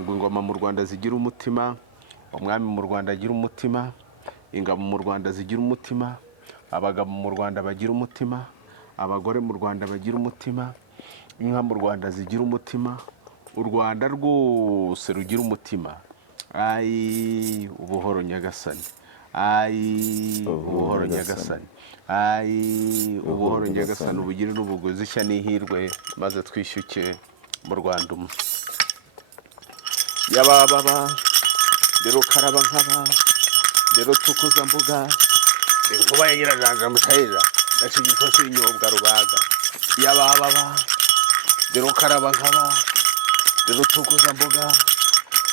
ngo ingoma mu Rwanda zigira umutima, umwami mu Rwanda agira umutima, ingabo mu Rwanda zigira umutima, abagabo mu Rwanda bagira umutima, abagore mu Rwanda bagira umutima, inka mu Rwanda zigira umutima, u Rwanda rwose rugira umutima. Ai ubuhoro nyagasani, ai ubuhoro nyagasani, ai ubuhoro nyagasani, ubugire n'ubuguzi, ishya n'ihirwe, maze twishyuke mu Rwanda umwe. Yabababa rero karaba nkaba, rero tukuza mbuga, inkuba ya nyirajanja mutahira, nashigishwa s'inyobwa rubaga. Yabababa rero karaba nkaba, rero tukuza mbuga,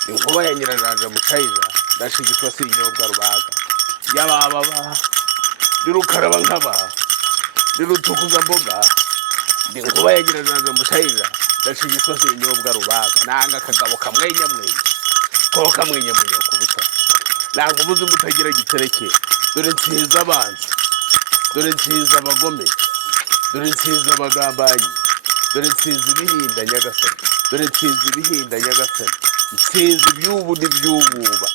inkuba ya nyirajanja mutahira, nashigishwa s'inyobwa rubaga. Yabababa rero karaba nkaba, rero tukuza mbuga, inkuba ya nyirajanja mutahira, nashigishwa s'inyobwa rubaga. Nanga akagabo kamwenya mwenya, ko kamwenya mwenya ku busa, ntabwo ubuze mutagira gitereke. Dore nsiza abanzi, dore nsiza abagome, dore nsiza abagambanyi, dore nsiza ibihinda nyagasani, dore nsiza ibihinda nyagasani, nsiza iby'ubu n'iby'ububa.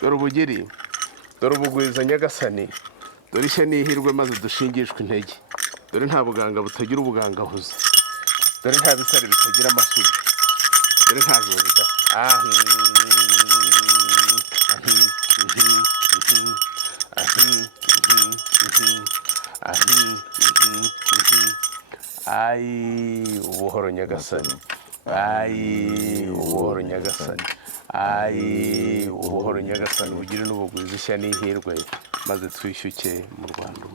Dore ubugiri, dore ubugwiza nyagasani, dore ishya n'ihirwe, maze dushingishwe intege. Dore nta buganga butagira ubugangahuzi, dore nta bisare bitagira amasugi, dore nta joro Ai ubuhoro nyagasani. Ai ubuhoro nyagasani. Ai ubuhoro nyagasani bugire n'ubugwiza ishya n'ihirwe maze twishyuke mu Rwanda.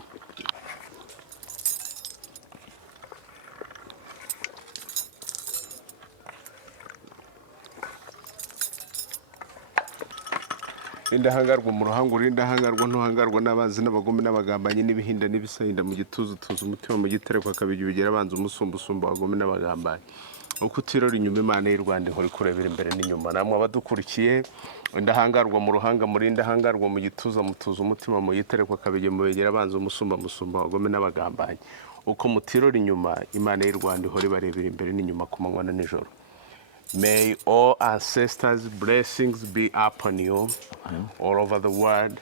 Indahangarwa mu ruhango indahangarwa ntuhangarwa n'abanzi n'abagome n'abagambanyi n'ibihinda n'ibisahinda mu gituza tuza umutima mu gitereko akabigi bigira abanza umusumba abagome n'abagambanyi uko utirora inyuma Imana y'u Rwanda ihora kurebera imbere n'inyuma namwe abadukurikiye indahangarwa mu ruhanga muri indahangarwa mu gituza mutuza umutima mu gitereko akabigi mu bigira abanza umusumba abagome n'abagambanyi uko mutirora inyuma Imana y'u Rwanda ihora ibarebera imbere n'inyuma ku manywa na nijoro. May all ancestors' blessings be upon you all over the world,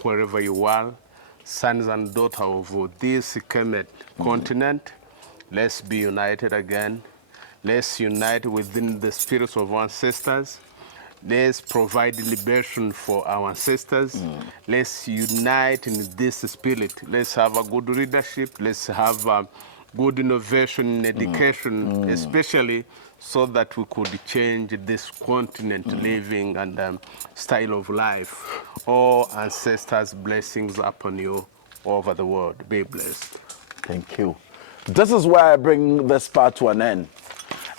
wherever you are, sons and daughters of this continent. Let's be united again. Let's unite within the spirits of our ancestors. Let's provide liberation for our ancestors. Let's unite in this spirit. Let's have a good leadership. Let's have a good innovation in education, especially so that we could change this continent living and style of life. All ancestors' blessings upon you all over the world. Be blessed. Thank you. This is where I bring this part to an end.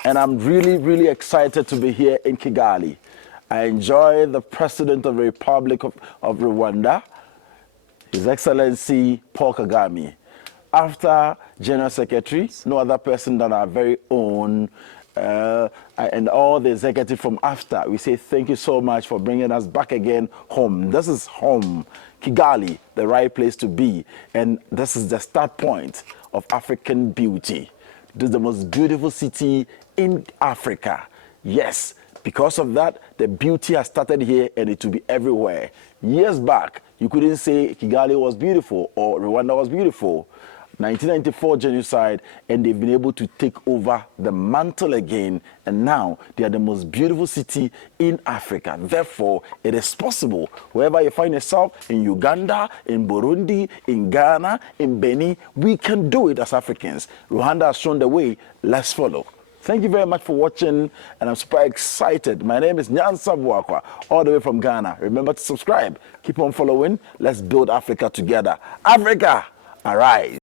And I'm really, really excited to be here in Kigali. I enjoy the President of the Republic of Rwanda, His Excellency Paul Kagame. After General Secretary, no other person than our very own and all the executive from AFTA. We say thank you so much for bringing us back again home. This is home, Kigali, the right place to be. And this is the start point of African beauty. This is the most beautiful city in Africa. Yes, because of that, the beauty has started here and it will be everywhere. Years back, you couldn't say Kigali was beautiful or Rwanda was beautiful. 1994 genocide, and they've been able to take over the mantle again, and now they are the most beautiful city in Africa. Therefore, it is possible, wherever you find yourself, in Uganda, in Burundi, in Ghana, in Benin, we can do it as Africans. Rwanda has shown the way. Let's follow. Thank you very much for watching, and I'm super excited. My name is Nyansa Bwakwa, all the way from Ghana. Remember to subscribe. Keep on following. Let's build Africa together. Africa, arise.